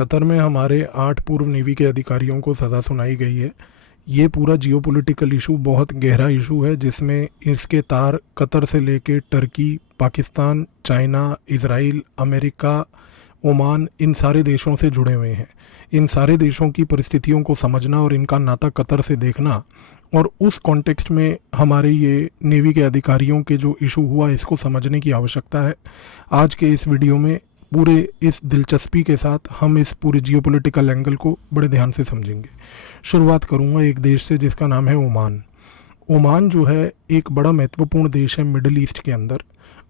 Qatar में हमारे 8 पूर्व नेवी के अधिकारियों को सज़ा सुनाई गई है। ये पूरा जियोपॉलिटिकल इशू बहुत गहरा इशू है, जिसमें इसके तार कतर से लेके Turkey, Pakistan, China, Israel, America, Oman, इन सारे देशों से जुड़े हुए हैं। इन सारे देशों की परिस्थितियों को समझना और इनका नाता कतर से देखना, और उस कॉन्टेक्स्ट में हमारे ये नेवी के अधिकारियों के जो इशू हुआ, इसको समझने की आवश्यकता है। आज के इस वीडियो में पूरे इस दिलचस्पी के साथ हम इस पूरे जियोपॉलिटिकल एंगल को बड़े ध्यान से समझेंगे। शुरुआत करूंगा एक देश से जिसका नाम है ओमान। ओमान जो है एक बड़ा महत्वपूर्ण देश है मिडिल ईस्ट के अंदर,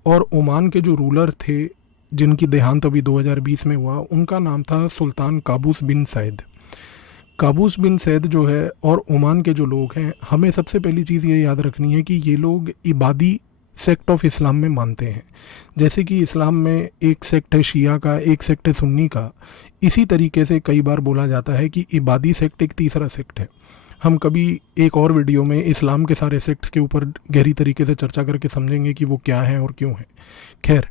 और ओमान के जो रूलर थे जिनकी देहांत अभी 2020 में हुआ, उनका नाम था Sultan Qaboos bin Said. Qaboos bin Said जो है और ओमान के जो लोग हैं, हमें सबसे पहली चीज़ ये याद रखनी है कि ये लोग इबादी सेक्ट ऑफ इस्लाम में मानते हैं। जैसे कि इस्लाम में एक सेक्ट है शिया का, एक सेक्ट है सुन्नी का, इसी तरीके से कई बार बोला जाता है कि इबादी सेक्ट एक तीसरा सेक्ट है। हम कभी एक और वीडियो में इस्लाम के सारे सेक्ट्स के ऊपर गहरी तरीके से चर्चा करके समझेंगे कि वो क्या है और क्यों है। खैर,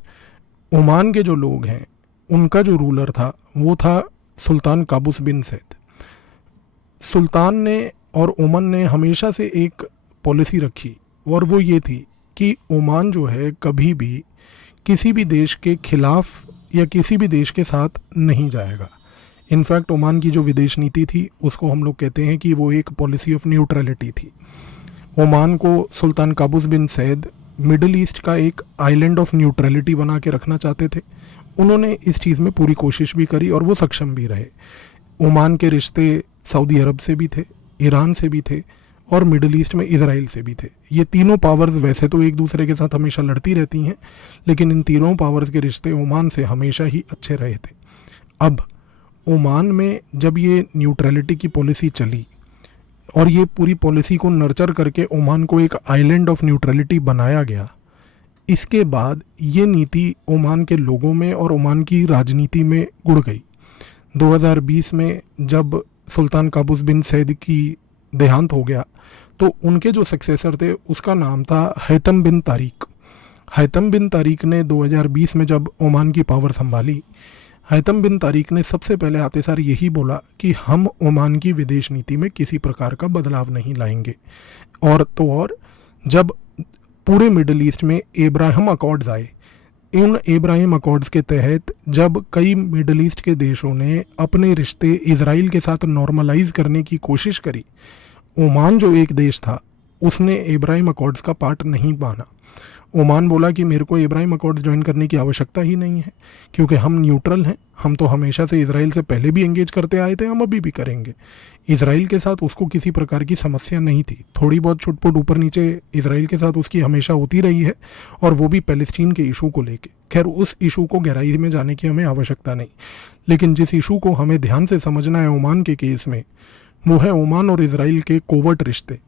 ओमान के जो लोग हैं, उनका जो रूलर था वो था सुल्तान काबूस बिन सैद। सुल्तान ने और ओमान ने हमेशा से एक पॉलिसी रखी, और वो ये थी कि ओमान जो है कभी भी किसी भी देश के खिलाफ या किसी भी देश के साथ नहीं जाएगा। इनफैक्ट ओमान की जो विदेश नीति थी उसको हम लोग कहते हैं कि वो एक पॉलिसी ऑफ न्यूट्रलिटी थी। ओमान को Sultan Qaboos bin Said Middle East का एक आइलैंड ऑफ न्यूट्रलिटी बना के रखना चाहते थे। उन्होंने इस चीज़ में पूरी कोशिश भी करी और वो सक्षम भी रहे। ओमान के रिश्ते सऊदी अरब से भी थे, ईरान से भी थे, और मिडिल ईस्ट में इज़राइल से भी थे। ये तीनों पावर्स वैसे तो एक दूसरे के साथ हमेशा लड़ती रहती हैं, लेकिन इन तीनों पावर्स के रिश्ते ओमान से हमेशा ही अच्छे रहे थे। अब ओमान में जब ये न्यूट्रलिटी की पॉलिसी चली और ये पूरी पॉलिसी को नर्चर करके ओमान को एक आइलैंड ऑफ न्यूट्रलिटी बनाया गया, इसके बाद ये नीति ओमान के लोगों में और ओमान की राजनीति में गुड़ गई। 2020 में जब सुल्तान काबूस बिन सैद की देहांत हो गया, तो उनके जो सक्सेसर थे उसका नाम था हैतम बिन तारिक। हैतम बिन तारिक ने 2020 में जब ओमान की पावर संभाली, हैतम बिन तारिक ने सबसे पहले आते सार यही बोला कि हम ओमान की विदेश नीति में किसी प्रकार का बदलाव नहीं लाएंगे। और तो और जब पूरे मिडिल ईस्ट में इब्राहिम अकॉर्ड्स आए, इन इब्राहिम अकॉर्ड्स के तहत जब कई मिडिल ईस्ट के देशों ने अपने रिश्ते इज़राइल के साथ नॉर्मलाइज करने की कोशिश करी, ओमान जो एक देश था उसने इब्राहिम अकॉर्ड्स का पार्ट नहीं माना। ओमान बोला कि मेरे को इब्राहिम अकॉर्ड्स ज्वाइन करने की आवश्यकता ही नहीं है, क्योंकि हम न्यूट्रल हैं। हम तो हमेशा से इज़राइल से पहले भी एंगेज करते आए थे, हम अभी भी करेंगे। इज़राइल के साथ उसको किसी प्रकार की समस्या नहीं थी। थोड़ी बहुत छुटपुट ऊपर नीचे इज़राइल के साथ उसकी हमेशा होती रही है, और वो भी पैलेस्टीन के इशू को लेके। खैर, उस इशू को गहराई में जाने की हमें आवश्यकता नहीं, लेकिन जिस इशू को हमें ध्यान से समझना है ओमान के केस में, वो है ओमान और इज़राइल के कोवर्ट रिश्ते।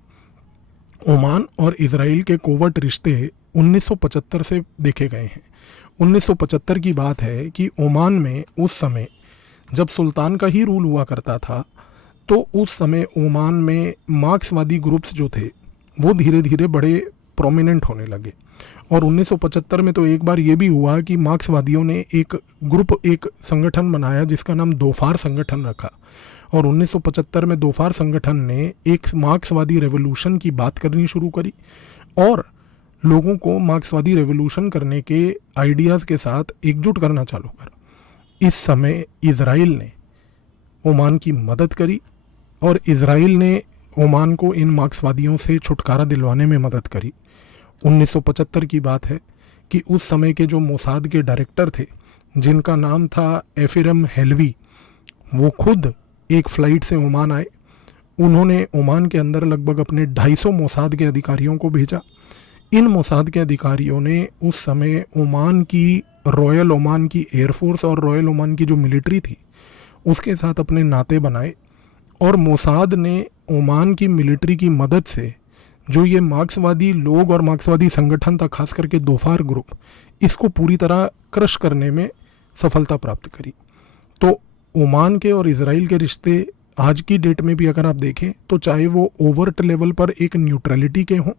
ओमान और इज़राइल के कोवर्ट रिश्ते 1975 से देखे गए हैं। 1975 की बात है कि ओमान में उस समय जब सुल्तान का ही रूल हुआ करता था, तो उस समय ओमान में मार्क्सवादी ग्रुप्स जो थे वो धीरे धीरे बड़े प्रोमिनेंट होने लगे। और 1975 में तो एक बार ये भी हुआ कि मार्क्सवादियों ने एक संगठन बनाया जिसका नाम दोफार संगठन रखा। और 1975 में दोफार संगठन ने एक मार्क्सवादी रेवोल्यूशन की बात करनी शुरू करी, और लोगों को मार्क्सवादी रेवोल्यूशन करने के आइडियाज़ के साथ एकजुट करना चालू करा। इस समय इज़राइल ने ओमान की मदद करी, और इज़राइल ने ओमान को इन मार्क्सवादियों से छुटकारा दिलवाने में मदद करी। 1975 की बात है कि उस समय के जो मोसाद के डायरेक्टर थे, जिनका नाम था एफिरम हेलवी, वो खुद एक फ़्लाइट से ओमान आए। उन्होंने ओमान के अंदर लगभग अपने 250 मोसाद के अधिकारियों को भेजा। इन मोसाद के अधिकारियों ने उस समय ओमान की रॉयल ओमान की एयरफोर्स और रॉयल ओमान की जो मिलिट्री थी उसके साथ अपने नाते बनाए, और मोसाद ने ओमान की मिलिट्री की मदद से जो ये मार्क्सवादी लोग और मार्क्सवादी संगठन था, खास करके दोफार ग्रुप, इसको पूरी तरह क्रश करने में सफलता प्राप्त करी। तो ओमान के और इज़राइल के रिश्ते आज की डेट में भी अगर आप देखें, तो चाहे वो ओवर्ट लेवल पर एक न्यूट्रलिटी के हों,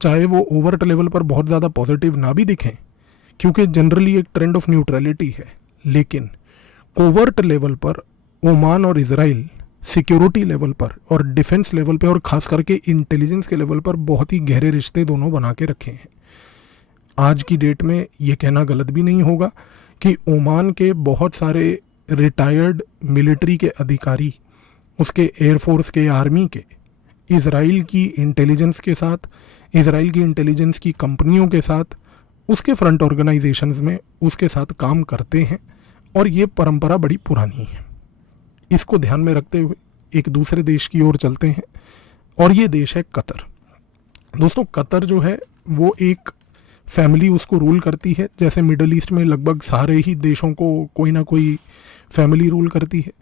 चाहे वो ओवर्ट लेवल पर बहुत ज़्यादा पॉजिटिव ना भी दिखें, क्योंकि जनरली एक ट्रेंड ऑफ न्यूट्रलिटी है, लेकिन कोवर्ट लेवल पर ओमान और इजराइल सिक्योरिटी लेवल पर और डिफेंस लेवल पे और ख़ास करके इंटेलिजेंस के लेवल पर बहुत ही गहरे रिश्ते दोनों बना के रखे हैं। आज की डेट में ये कहना गलत भी नहीं होगा कि ओमान के बहुत सारे रिटायर्ड मिलिट्री के अधिकारी, उसके एयरफोर्स के, आर्मी के, इजराइल की इंटेलिजेंस के साथ, इजराइल की इंटेलिजेंस की कंपनियों के साथ, उसके फ्रंट ऑर्गेनाइजेशंस में उसके साथ काम करते हैं और ये परंपरा बड़ी पुरानी है। इसको ध्यान में रखते हुए एक दूसरे देश की ओर चलते हैं और ये देश है कतर। दोस्तों, कतर जो है वो एक फैमिली उसको रूल करती है, जैसे मिडल ईस्ट में लगभग सारे ही देशों को कोई ना कोई फैमिली रूल करती है।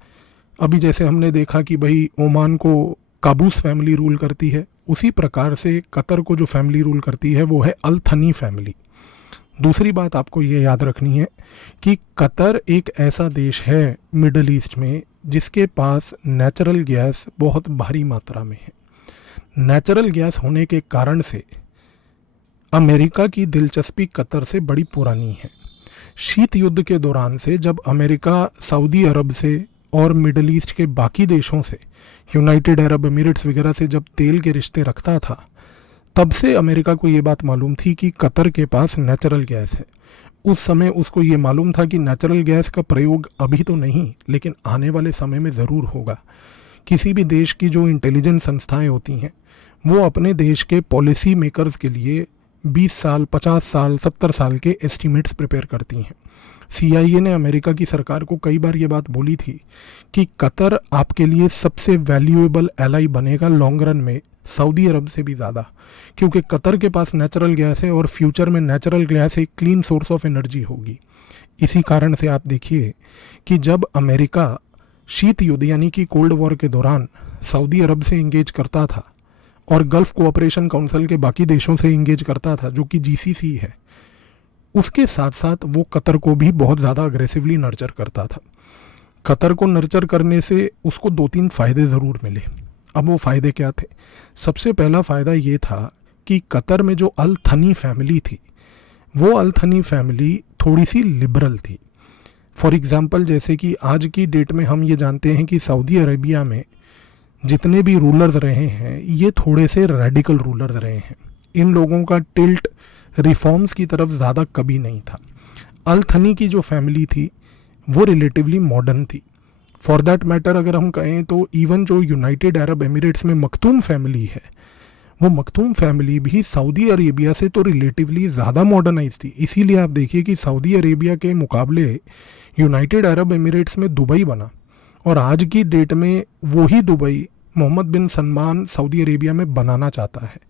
अभी जैसे हमने देखा कि भाई ओमान को काबूस फैमिली रूल करती है, उसी प्रकार से कतर को जो फैमिली रूल करती है वो है अल थनी फैमिली। दूसरी बात आपको ये याद रखनी है कि कतर एक ऐसा देश है मिडल ईस्ट में जिसके पास नेचुरल गैस बहुत भारी मात्रा में है। नेचुरल गैस होने के कारण से अमेरिका की दिलचस्पी कतर से बड़ी पुरानी है। शीत युद्ध के दौरान से जब अमेरिका सऊदी अरब से और मिडल ईस्ट के बाकी देशों से, यूनाइटेड अरब एमिरेट्स वगैरह से जब तेल के रिश्ते रखता था, तब से अमेरिका को ये बात मालूम थी कि कतर के पास नेचुरल गैस है। उस समय उसको ये मालूम था कि नेचुरल गैस का प्रयोग अभी तो नहीं, लेकिन आने वाले समय में ज़रूर होगा। किसी भी देश की जो इंटेलिजेंस संस्थाएं होती हैं वो अपने देश के पॉलिसी मेकर्स के लिए 20 साल, 50 साल, 70 साल के एस्टीमेट्स प्रिपेयर करती हैं। CIA ने अमेरिका की सरकार को कई बार ये बात बोली थी कि कतर आपके लिए सबसे वैल्यूएबल एलाई बनेगा लॉन्ग रन में, सऊदी अरब से भी ज़्यादा, क्योंकि कतर के पास नेचुरल गैस है और फ्यूचर में नेचुरल गैस एक क्लीन सोर्स ऑफ एनर्जी होगी। इसी कारण से आप देखिए कि जब अमेरिका शीत युद्ध यानी कि कोल्ड वॉर के दौरान सऊदी अरब से इंगेज करता था और गल्फ कोऑपरेशन काउंसिल के बाकी देशों से इंगेज करता था, जो कि GCC है, उसके साथ साथ वो कतर को भी बहुत ज़्यादा अग्रेसिवली नर्चर करता था। कतर को नर्चर करने से उसको 2-3 फ़ायदे ज़रूर मिले। अब वो फ़ायदे क्या थे? सबसे पहला फ़ायदा ये था कि कतर में जो अल थनी फैमिली थी, वो अल थनी फैमिली थोड़ी सी लिबरल थी। फॉर एग्ज़ाम्पल, जैसे कि आज की डेट में हम ये जानते हैं कि सऊदी अरेबिया में जितने भी रूलर्स रहे हैं ये थोड़े से रेडिकल रूलर्स रहे हैं। इन लोगों का टिल्ट रिफॉर्म्स की तरफ ज़्यादा कभी नहीं था। अल थनी की जो फैमिली थी वो रिलेटिवली मॉडर्न थी। फॉर दैट मैटर अगर हम कहें तो इवन जो यूनाइटेड अरब एमिरेट्स में मखतूम फैमिली है, वो मखतूम फैमिली भी सऊदी अरेबिया से तो रिलेटिवली ज़्यादा मॉडर्नाइज थी। इसीलिए आप देखिए कि सऊदी अरेबिया के मुकाबले यूनाइटेड अरब एमिरेट्स में दुबई बना और आज की डेट में वही दुबई मोहम्मद बिन सलमान सऊदी अरेबिया में बनाना चाहता है।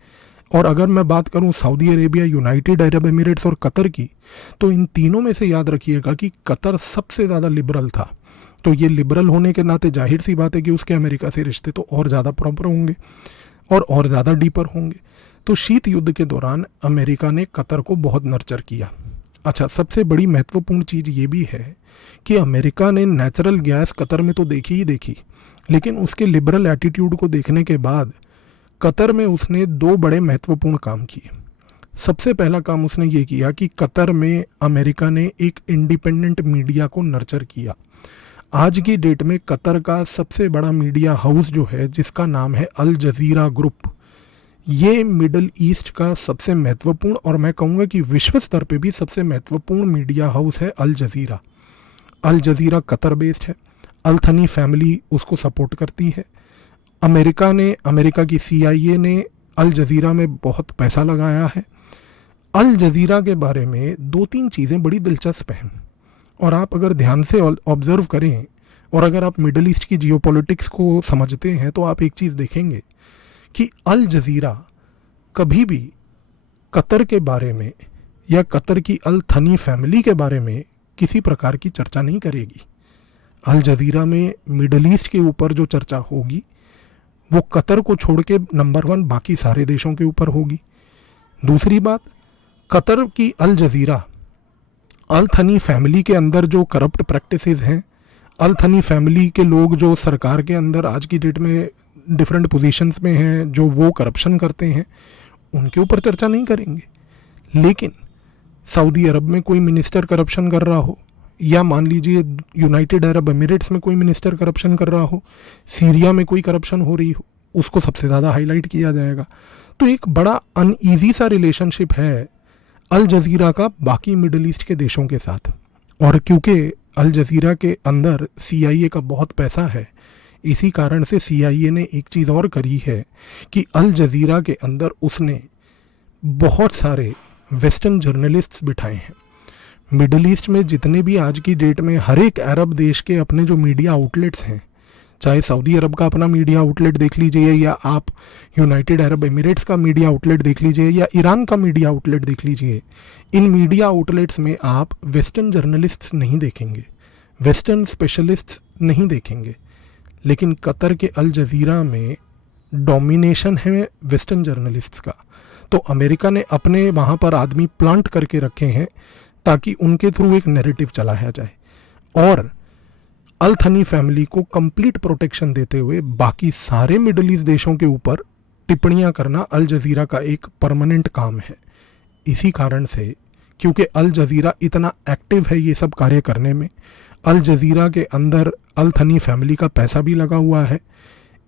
और अगर मैं बात करूं Saudi Arabia, United Arab Emirates और कतर की, तो इन तीनों में से याद रखिएगा कि कतर सबसे ज़्यादा लिबरल था। तो ये लिबरल होने के नाते जाहिर सी बात है कि उसके अमेरिका से रिश्ते तो और ज़्यादा प्रॉपर होंगे और ज़्यादा डीपर होंगे। तो शीत युद्ध के दौरान अमेरिका ने कतर को बहुत नर्चर किया। अच्छा, सबसे बड़ी महत्वपूर्ण चीज़ ये भी है कि अमेरिका ने नेचुरल गैस कतर में तो देखी ही देखी, लेकिन उसके लिबरल एटीट्यूड को देखने के बाद कतर में उसने 2 बड़े महत्वपूर्ण काम किए। सबसे पहला काम उसने ये किया कि कतर में अमेरिका ने एक इंडिपेंडेंट मीडिया को नर्चर किया। आज की डेट में कतर का सबसे बड़ा मीडिया हाउस जो है, जिसका नाम है अल जजीरा ग्रुप, ये मिडल ईस्ट का सबसे महत्वपूर्ण और मैं कहूँगा कि विश्व स्तर पे भी सबसे महत्वपूर्ण मीडिया हाउस है अल जजीरा। अल जजीरा कतर बेस्ड है। अल थनी फैमिली उसको सपोर्ट करती है। अमेरिका की CIA ने अल जजीरा में बहुत पैसा लगाया है। अल जजीरा के बारे में 2-3 चीज़ें बड़ी दिलचस्प हैं और आप अगर ध्यान से ऑब्ज़र्व करें और अगर आप मिडल ईस्ट की जियोपॉलिटिक्स को समझते हैं तो आप एक चीज़ देखेंगे कि अल जजीरा कभी भी कतर के बारे में या कतर की अल थनी फैमिली के बारे में किसी प्रकार की चर्चा नहीं करेगी। अल जजीरा में मिडल ईस्ट के ऊपर जो चर्चा होगी वो कतर को छोड़ के नंबर 1 बाकी सारे देशों के ऊपर होगी। दूसरी बात, कतर की अल जजीरा अल थनी फैमिली के अंदर जो करप्ट प्रैक्टिसेस हैं, अल थनी फैमिली के लोग जो सरकार के अंदर आज की डेट में डिफरेंट पोजीशंस में हैं, जो वो करप्शन करते हैं, उनके ऊपर चर्चा नहीं करेंगे। लेकिन सऊदी अरब में कोई मिनिस्टर करप्शन कर रहा हो या मान लीजिए यूनाइटेड अरब एमिरेट्स में कोई मिनिस्टर करप्शन कर रहा हो, सीरिया में कोई करप्शन हो रही हो, उसको सबसे ज़्यादा हाईलाइट किया जाएगा। तो एक बड़ा अनईजी सा रिलेशनशिप है अल जज़ीरा का बाकी मिडल ईस्ट के देशों के साथ। और क्योंकि अल जज़ीरा के अंदर CIA का बहुत पैसा है, इसी कारण से CIA ने एक चीज़ और करी है कि अल जज़ीरा के अंदर उसने बहुत सारे वेस्टर्न जर्नलिस्ट्स बिठाए हैं। मिडल ईस्ट में जितने भी आज की डेट में हर एक अरब देश के अपने जो मीडिया आउटलेट्स हैं, चाहे सऊदी अरब का अपना मीडिया आउटलेट देख लीजिए, या आप यूनाइटेड अरब एमिरेट्स का मीडिया आउटलेट देख लीजिए, या ईरान का मीडिया आउटलेट देख लीजिए, इन मीडिया आउटलेट्स में आप वेस्टर्न जर्नलिस्ट्स नहीं देखेंगे, वेस्टर्न स्पेशलिस्ट्स नहीं देखेंगे। लेकिन कतर के अल जज़ीरा में डोमिनेशन है वेस्टर्न जर्नलिस्ट्स का। तो अमेरिका ने अपने वहाँ पर आदमी प्लांट करके रखे हैं ताकि उनके थ्रू एक नैरेटिव चलाया जाए, और अल थनी फैमिली को कंप्लीट प्रोटेक्शन देते हुए बाकी सारे मिडल ईस्ट देशों के ऊपर टिप्पणियां करना अल जज़ीरा का एक परमानेंट काम है। इसी कारण से, क्योंकि अल जज़ीरा इतना एक्टिव है ये सब कार्य करने में, अल जज़ीरा के अंदर अल थनी फैमिली का पैसा भी लगा हुआ है।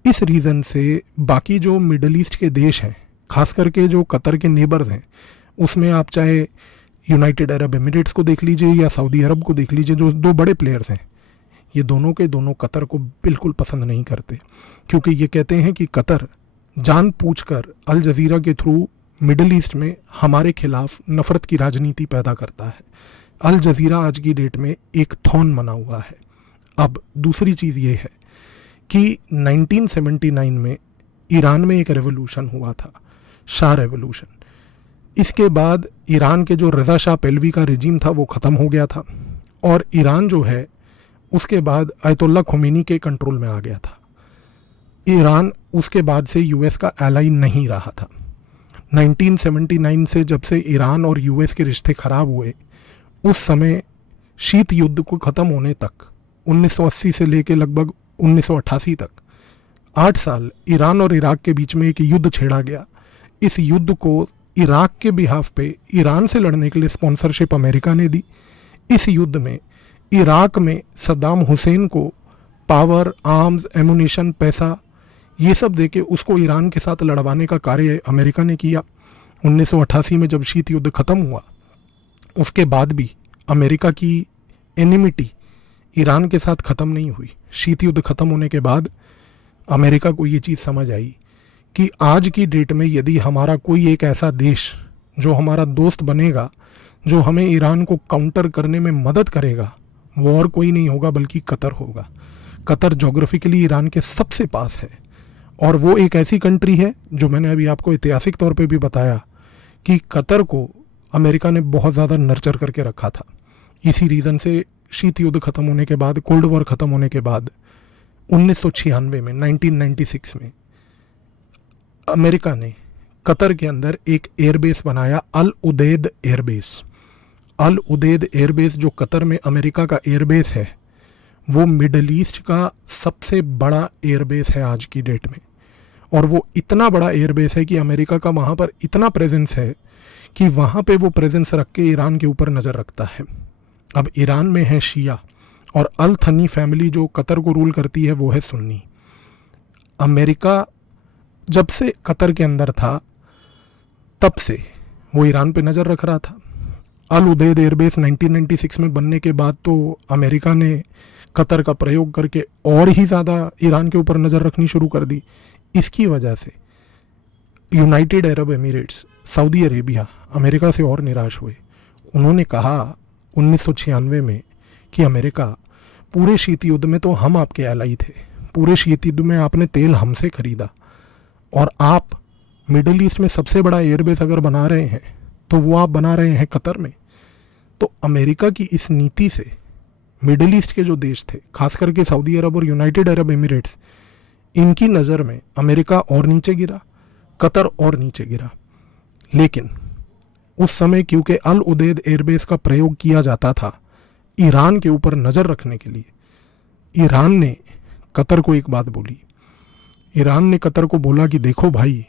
इस रीज़न से बाकी जो मिडल ईस्ट के देश हैं, खास करके जो कतर के नेबर्स हैं, उसमें आप चाहे यूनाइटेड अरब एमिरेट्स को देख लीजिए या सऊदी अरब को देख लीजिए, जो दो बड़े प्लेयर्स हैं, ये दोनों के दोनों कतर को बिल्कुल पसंद नहीं करते, क्योंकि ये कहते हैं कि कतर जानबूझकर अल जज़ीरा के थ्रू मिडल ईस्ट में हमारे खिलाफ नफ़रत की राजनीति पैदा करता है। अल जज़ीरा आज की डेट में एक थॉर्न बना हुआ है। अब दूसरी चीज़ ये है कि 1979 में ईरान में एक रेवोल्यूशन हुआ था, शाह रेवोल्यूशन। इसके बाद ईरान के जो रज़ा शाह पहलवी का रिजीम था वो ख़त्म हो गया था, और ईरान जो है उसके बाद आयतुल्लाह खोमेनी के कंट्रोल में आ गया था। ईरान उसके बाद से US का एलाई नहीं रहा था। 1979 से जब से ईरान और US के रिश्ते ख़राब हुए, उस समय शीत युद्ध को ख़त्म होने तक 1980 से लेकर लगभग 1988 तक 8 साल ईरान और इराक के बीच में एक युद्ध छेड़ा गया। इस युद्ध को इराक के बिहाफ पे ईरान से लड़ने के लिए स्पॉन्सरशिप अमेरिका ने दी। इस युद्ध में इराक में सद्दाम हुसैन को पावर, आर्म्स, एमुनिशन, पैसा ये सब देके उसको ईरान के साथ लड़वाने का कार्य अमेरिका ने किया। 1988 में जब शीत युद्ध ख़त्म हुआ, उसके बाद भी अमेरिका की एनिमिटी ईरान के साथ ख़त्म नहीं हुई। शीत युद्ध ख़त्म होने के बाद अमेरिका को ये चीज़ समझ आई कि आज की डेट में यदि हमारा कोई एक ऐसा देश जो हमारा दोस्त बनेगा, जो हमें ईरान को काउंटर करने में मदद करेगा, वो और कोई नहीं होगा बल्कि कतर होगा। कतर जोग्राफिकली ईरान के सबसे पास है, और वो एक ऐसी कंट्री है जो मैंने अभी आपको ऐतिहासिक तौर पे भी बताया कि कतर को अमेरिका ने बहुत ज़्यादा नर्चर करके रखा था। इसी रीज़न से शीत युद्ध ख़त्म होने के बाद, कोल्ड वॉर ख़त्म होने के बाद 1996 में 1996 में अमेरिका ने कतर के अंदर एक एयरबेस बनाया, अल उदैद एयरबेस। अल उदैद एयरबेस जो कतर में अमेरिका का एयरबेस है, वो मिडल ईस्ट का सबसे बड़ा एयरबेस है आज की डेट में। और वो इतना बड़ा एयरबेस है कि अमेरिका का वहाँ पर इतना प्रेजेंस है कि वहाँ पे वो प्रेजेंस रख के ईरान के ऊपर नज़र रखता है। अब ईरान में है शिया, और अल थनी फैमिली जो कतर को रूल करती है वो है सुन्नी। अमेरिका जब से कतर के अंदर था तब से वो ईरान पे नज़र रख रहा था। अल उदैद एयरबेस 1996 में बनने के बाद तो अमेरिका ने कतर का प्रयोग करके और ही ज़्यादा ईरान के ऊपर नज़र रखनी शुरू कर दी। इसकी वजह से United Arab Emirates, Saudi Arabia America से और निराश हुए। उन्होंने कहा 1996 में कि अमेरिका, पूरे शीत युद्ध में तो हम आपके एलाई थे, पूरे शीत युद्ध में आपने तेल हमसे खरीदा, और आप मिडल ईस्ट में सबसे बड़ा एयरबेस अगर बना रहे हैं तो वो आप बना रहे हैं कतर में। तो अमेरिका की इस नीति से मिडल ईस्ट के जो देश थे, खास करके सऊदी अरब और यूनाइटेड अरब एमिरेट्स, इनकी नज़र में अमेरिका और नीचे गिरा, कतर और नीचे गिरा। लेकिन उस समय क्योंकि अल उदैद एयरबेस का प्रयोग किया जाता था ईरान के ऊपर नज़र रखने के लिए, ईरान ने कतर को एक बात बोली। ईरान ने कतर को बोला कि देखो भाई,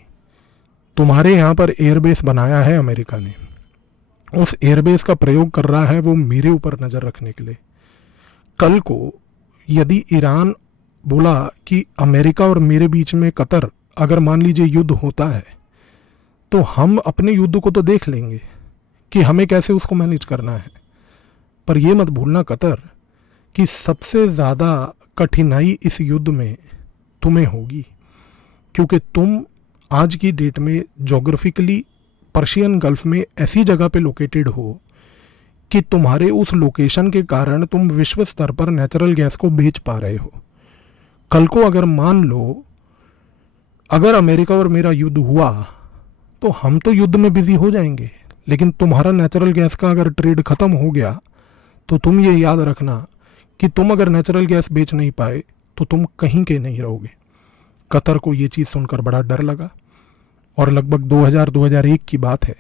तुम्हारे यहाँ पर एयरबेस बनाया है अमेरिका ने, उस एयरबेस का प्रयोग कर रहा है वो मेरे ऊपर नज़र रखने के लिए। कल को यदि ईरान बोला कि अमेरिका और मेरे बीच में कतर अगर मान लीजिए युद्ध होता है, तो हम अपने युद्ध को तो देख लेंगे कि हमें कैसे उसको मैनेज करना है। पर ये मत भूलना कतर कि सबसे ज़्यादा कठिनाई इस युद्ध में तुम्हें होगी, क्योंकि तुम आज की डेट में जोग्राफिकली पर्शियन गल्फ में ऐसी जगह पे लोकेटेड हो कि तुम्हारे उस लोकेशन के कारण तुम विश्व स्तर पर नेचुरल गैस को बेच पा रहे हो। कल को अगर मान लो अगर अमेरिका और मेरा युद्ध हुआ तो हम तो युद्ध में बिजी हो जाएंगे, लेकिन तुम्हारा नेचुरल गैस का अगर ट्रेड ख़त्म हो गया तो तुम ये याद रखना कि तुम अगर नेचुरल गैस बेच नहीं पाए तो तुम कहीं के नहीं रहोगे। कतर को ये चीज़ सुनकर बड़ा डर लगा और लगभग 2000-2001 की बात है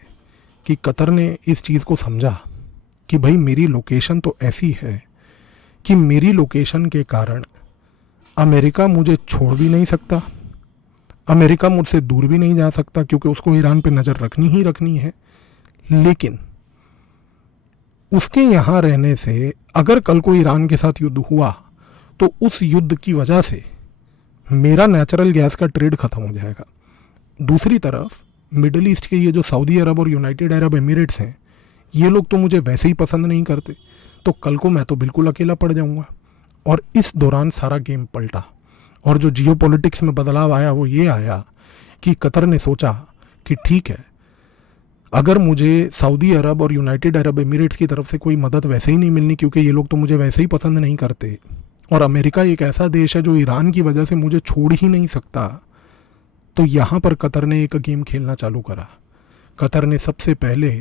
कि कतर ने इस चीज़ को समझा कि भाई मेरी लोकेशन तो ऐसी है कि मेरी लोकेशन के कारण अमेरिका मुझे छोड़ भी नहीं सकता, अमेरिका मुझसे दूर भी नहीं जा सकता क्योंकि उसको ईरान पे नज़र रखनी ही रखनी है। लेकिन उसके यहाँ रहने से अगर कल को ईरान के साथ युद्ध हुआ तो उस युद्ध की वजह से मेरा नेचुरल गैस का ट्रेड ख़त्म हो जाएगा। दूसरी तरफ मिडल ईस्ट के ये जो सऊदी अरब और यूनाइटेड अरब एमिरेट्स हैं, ये लोग तो मुझे वैसे ही पसंद नहीं करते, तो कल को मैं तो बिल्कुल अकेला पड़ जाऊंगा। और इस दौरान सारा गेम पलटा और जो जियो पॉलिटिक्स में बदलाव आया वो ये आया कि कतर ने सोचा कि ठीक है, अगर मुझे सऊदी अरब और यूनाइटेड अरब एमिरेट्स की तरफ से कोई मदद वैसे ही नहीं मिलनी क्योंकि ये लोग तो मुझे वैसे ही पसंद नहीं करते, और अमेरिका एक ऐसा देश है जो ईरान की वजह से मुझे छोड़ ही नहीं सकता, तो यहाँ पर कतर ने एक गेम खेलना चालू करा। कतर ने सबसे पहले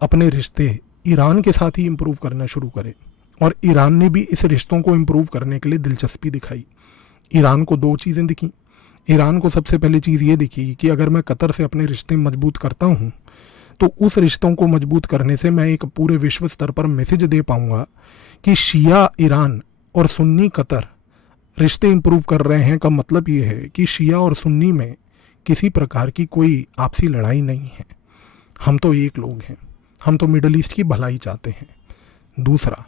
अपने रिश्ते ईरान के साथ ही इम्प्रूव करना शुरू करे और ईरान ने भी इस रिश्तों को इम्प्रूव करने के लिए दिलचस्पी दिखाई। ईरान को दो चीज़ें दिखी। ईरान को सबसे पहली चीज़ ये दिखी कि अगर मैं कतर से अपने रिश्ते मजबूत करता हूँ तो उस रिश्तों को मजबूत करने से मैं एक पूरे विश्व स्तर पर मैसेज दे पाऊँगा कि शिया ईरान और सुन्नी कतर रिश्ते इम्प्रूव कर रहे हैं। का मतलब ये है कि शिया और सुन्नी में किसी प्रकार की कोई आपसी लड़ाई नहीं है, हम तो एक लोग हैं, हम तो मिडल ईस्ट की भलाई चाहते हैं। दूसरा,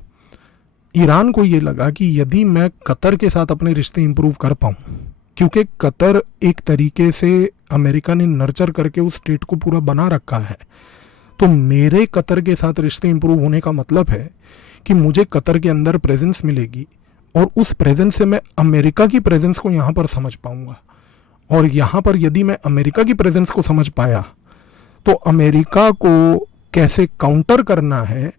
ईरान को ये लगा कि यदि मैं कतर के साथ अपने रिश्ते इम्प्रूव कर पाऊँ, क्योंकि कतर एक तरीके से अमेरिका ने नर्चर करके उस स्टेट को पूरा बना रखा है, तो मेरे कतर के साथ रिश्ते इम्प्रूव होने का मतलब है कि मुझे कतर के अंदर प्रेजेंस मिलेगी और उस प्रेजेंस से मैं अमेरिका की प्रेजेंस को यहाँ पर समझ पाऊँगा। और यहाँ पर यदि मैं अमेरिका की प्रेजेंस को समझ पाया तो अमेरिका को कैसे काउंटर करना है,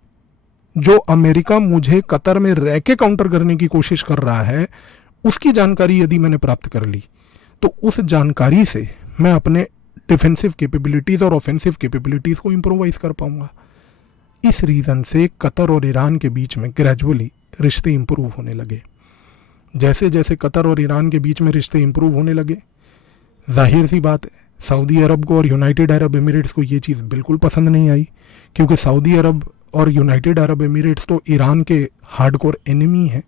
जो अमेरिका मुझे कतर में रह के काउंटर करने की कोशिश कर रहा है, उसकी जानकारी यदि मैंने प्राप्त कर ली तो उस जानकारी से मैं अपने डिफेंसिव कैपेबिलिटीज़ और ऑफेंसिव कैपेबिलिटीज़ को इम्प्रोवाइज़ कर पाऊँगा। इस रीज़न से कतर और ईरान के बीच में ग्रेजुअली रिश्ते इम्प्रूव होने लगे। जैसे जैसे कतर और ईरान के बीच में रिश्ते इम्प्रूव होने लगे, जाहिर सी बात है सऊदी अरब को और यूनाइटेड अरब एमिरेट्स को ये चीज़ बिल्कुल पसंद नहीं आई, क्योंकि सऊदी अरब और यूनाइटेड अरब एमिरेट्स तो ईरान के हार्डकोर एनिमी हैं।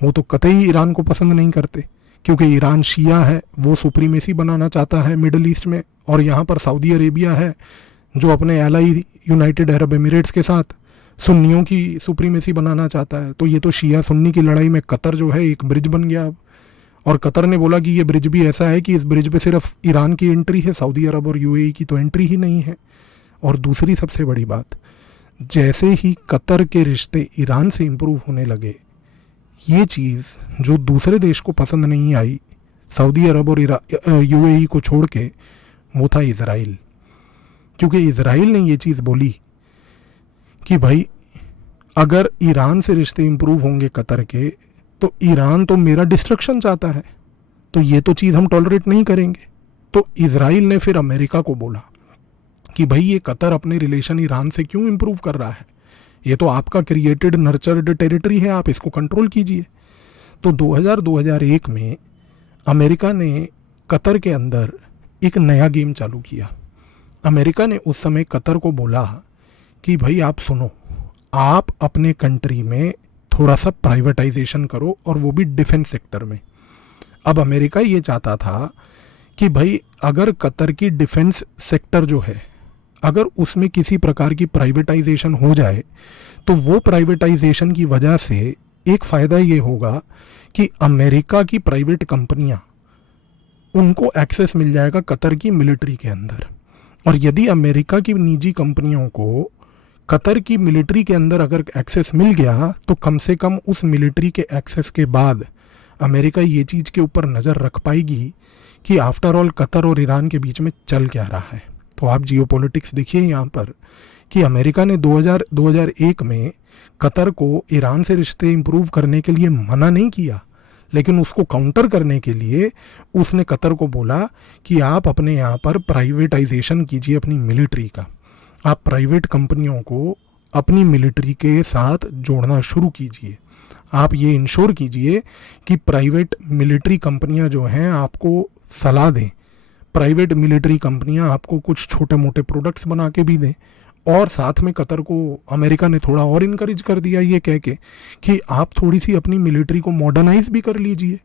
वो तो कतई ईरान को पसंद नहीं करते क्योंकि ईरान शिया है, वो सुप्रीमेसी बनाना चाहता है मिडल ईस्ट में, और यहाँ पर सऊदी अरेबिया है जो अपने एलाई यूनाइटेड अरब एमिरेट्स के साथ सुन्नियों की सुप्रीमेसी बनाना चाहता है। तो ये तो शिया सुन्नी की लड़ाई में कतर जो है एक ब्रिज बन गया अब, और कतर ने बोला कि ये ब्रिज भी ऐसा है कि इस ब्रिज पे सिर्फ ईरान की एंट्री है, सऊदी अरब और यूएई की तो एंट्री ही नहीं है। और दूसरी सबसे बड़ी बात, जैसे ही कतर के रिश्ते ईरान से इम्प्रूव होने लगे, ये चीज़ जो दूसरे देश को पसंद नहीं आई सऊदी अरब और यूएई को छोड़ के, वो था इज़राइल। क्योंकि इज़राइल ने ये चीज़ बोली कि भाई अगर ईरान से रिश्ते इम्प्रूव होंगे कतर के तो ईरान तो मेरा डिस्ट्रक्शन चाहता है, तो ये तो चीज़ हम टॉलरेट नहीं करेंगे। तो इज़राइल ने फिर अमेरिका को बोला कि भाई ये कतर अपने रिलेशन ईरान से क्यों इम्प्रूव कर रहा है, ये तो आपका क्रिएटेड नर्चर्ड टेरिटरी है, आप इसको कंट्रोल कीजिए। तो 2000-2001 में अमेरिका ने कतर के अंदर एक नया गेम चालू किया। अमेरिका ने उस समय कतर को बोला कि भाई आप सुनो, आप अपने कंट्री में थोड़ा सा प्राइवेटाइजेशन करो, और वो भी डिफेंस सेक्टर में। अब अमेरिका ये चाहता था कि भाई अगर कतर की डिफेंस सेक्टर जो है, अगर उसमें किसी प्रकार की प्राइवेटाइजेशन हो जाए तो वो प्राइवेटाइजेशन की वजह से एक फ़ायदा ये होगा कि अमेरिका की प्राइवेट कंपनियां, उनको एक्सेस मिल जाएगा कतर की मिलिट्री के अंदर। और यदि अमेरिका की निजी कंपनियों को कतर की मिलिट्री के अंदर अगर एक्सेस मिल गया, तो कम से कम उस मिलिट्री के एक्सेस के बाद अमेरिका ये चीज़ के ऊपर नज़र रख पाएगी कि आफ्टर ऑल कतर और ईरान के बीच में चल क्या रहा है। तो आप जियोपॉलिटिक्स देखिए यहाँ पर कि अमेरिका ने 2001 में कतर को ईरान से रिश्ते इंप्रूव करने के लिए मना नहीं किया, लेकिन उसको काउंटर करने के लिए उसने कतर को बोला कि आप अपने यहाँ पर प्राइवेटाइजेशन कीजिए अपनी मिलिट्री का, आप प्राइवेट कंपनियों को अपनी मिलिट्री के साथ जोड़ना शुरू कीजिए, आप ये इंश्योर कीजिए कि प्राइवेट मिलिट्री कंपनियां जो हैं आपको सलाह दें, प्राइवेट मिलिट्री कंपनियां आपको कुछ छोटे मोटे प्रोडक्ट्स बना के भी दें। और साथ में कतर को अमेरिका ने थोड़ा और इनकरेज कर दिया ये कह के कि आप थोड़ी सी अपनी मिलिट्री को मॉडर्नाइज भी कर लीजिए,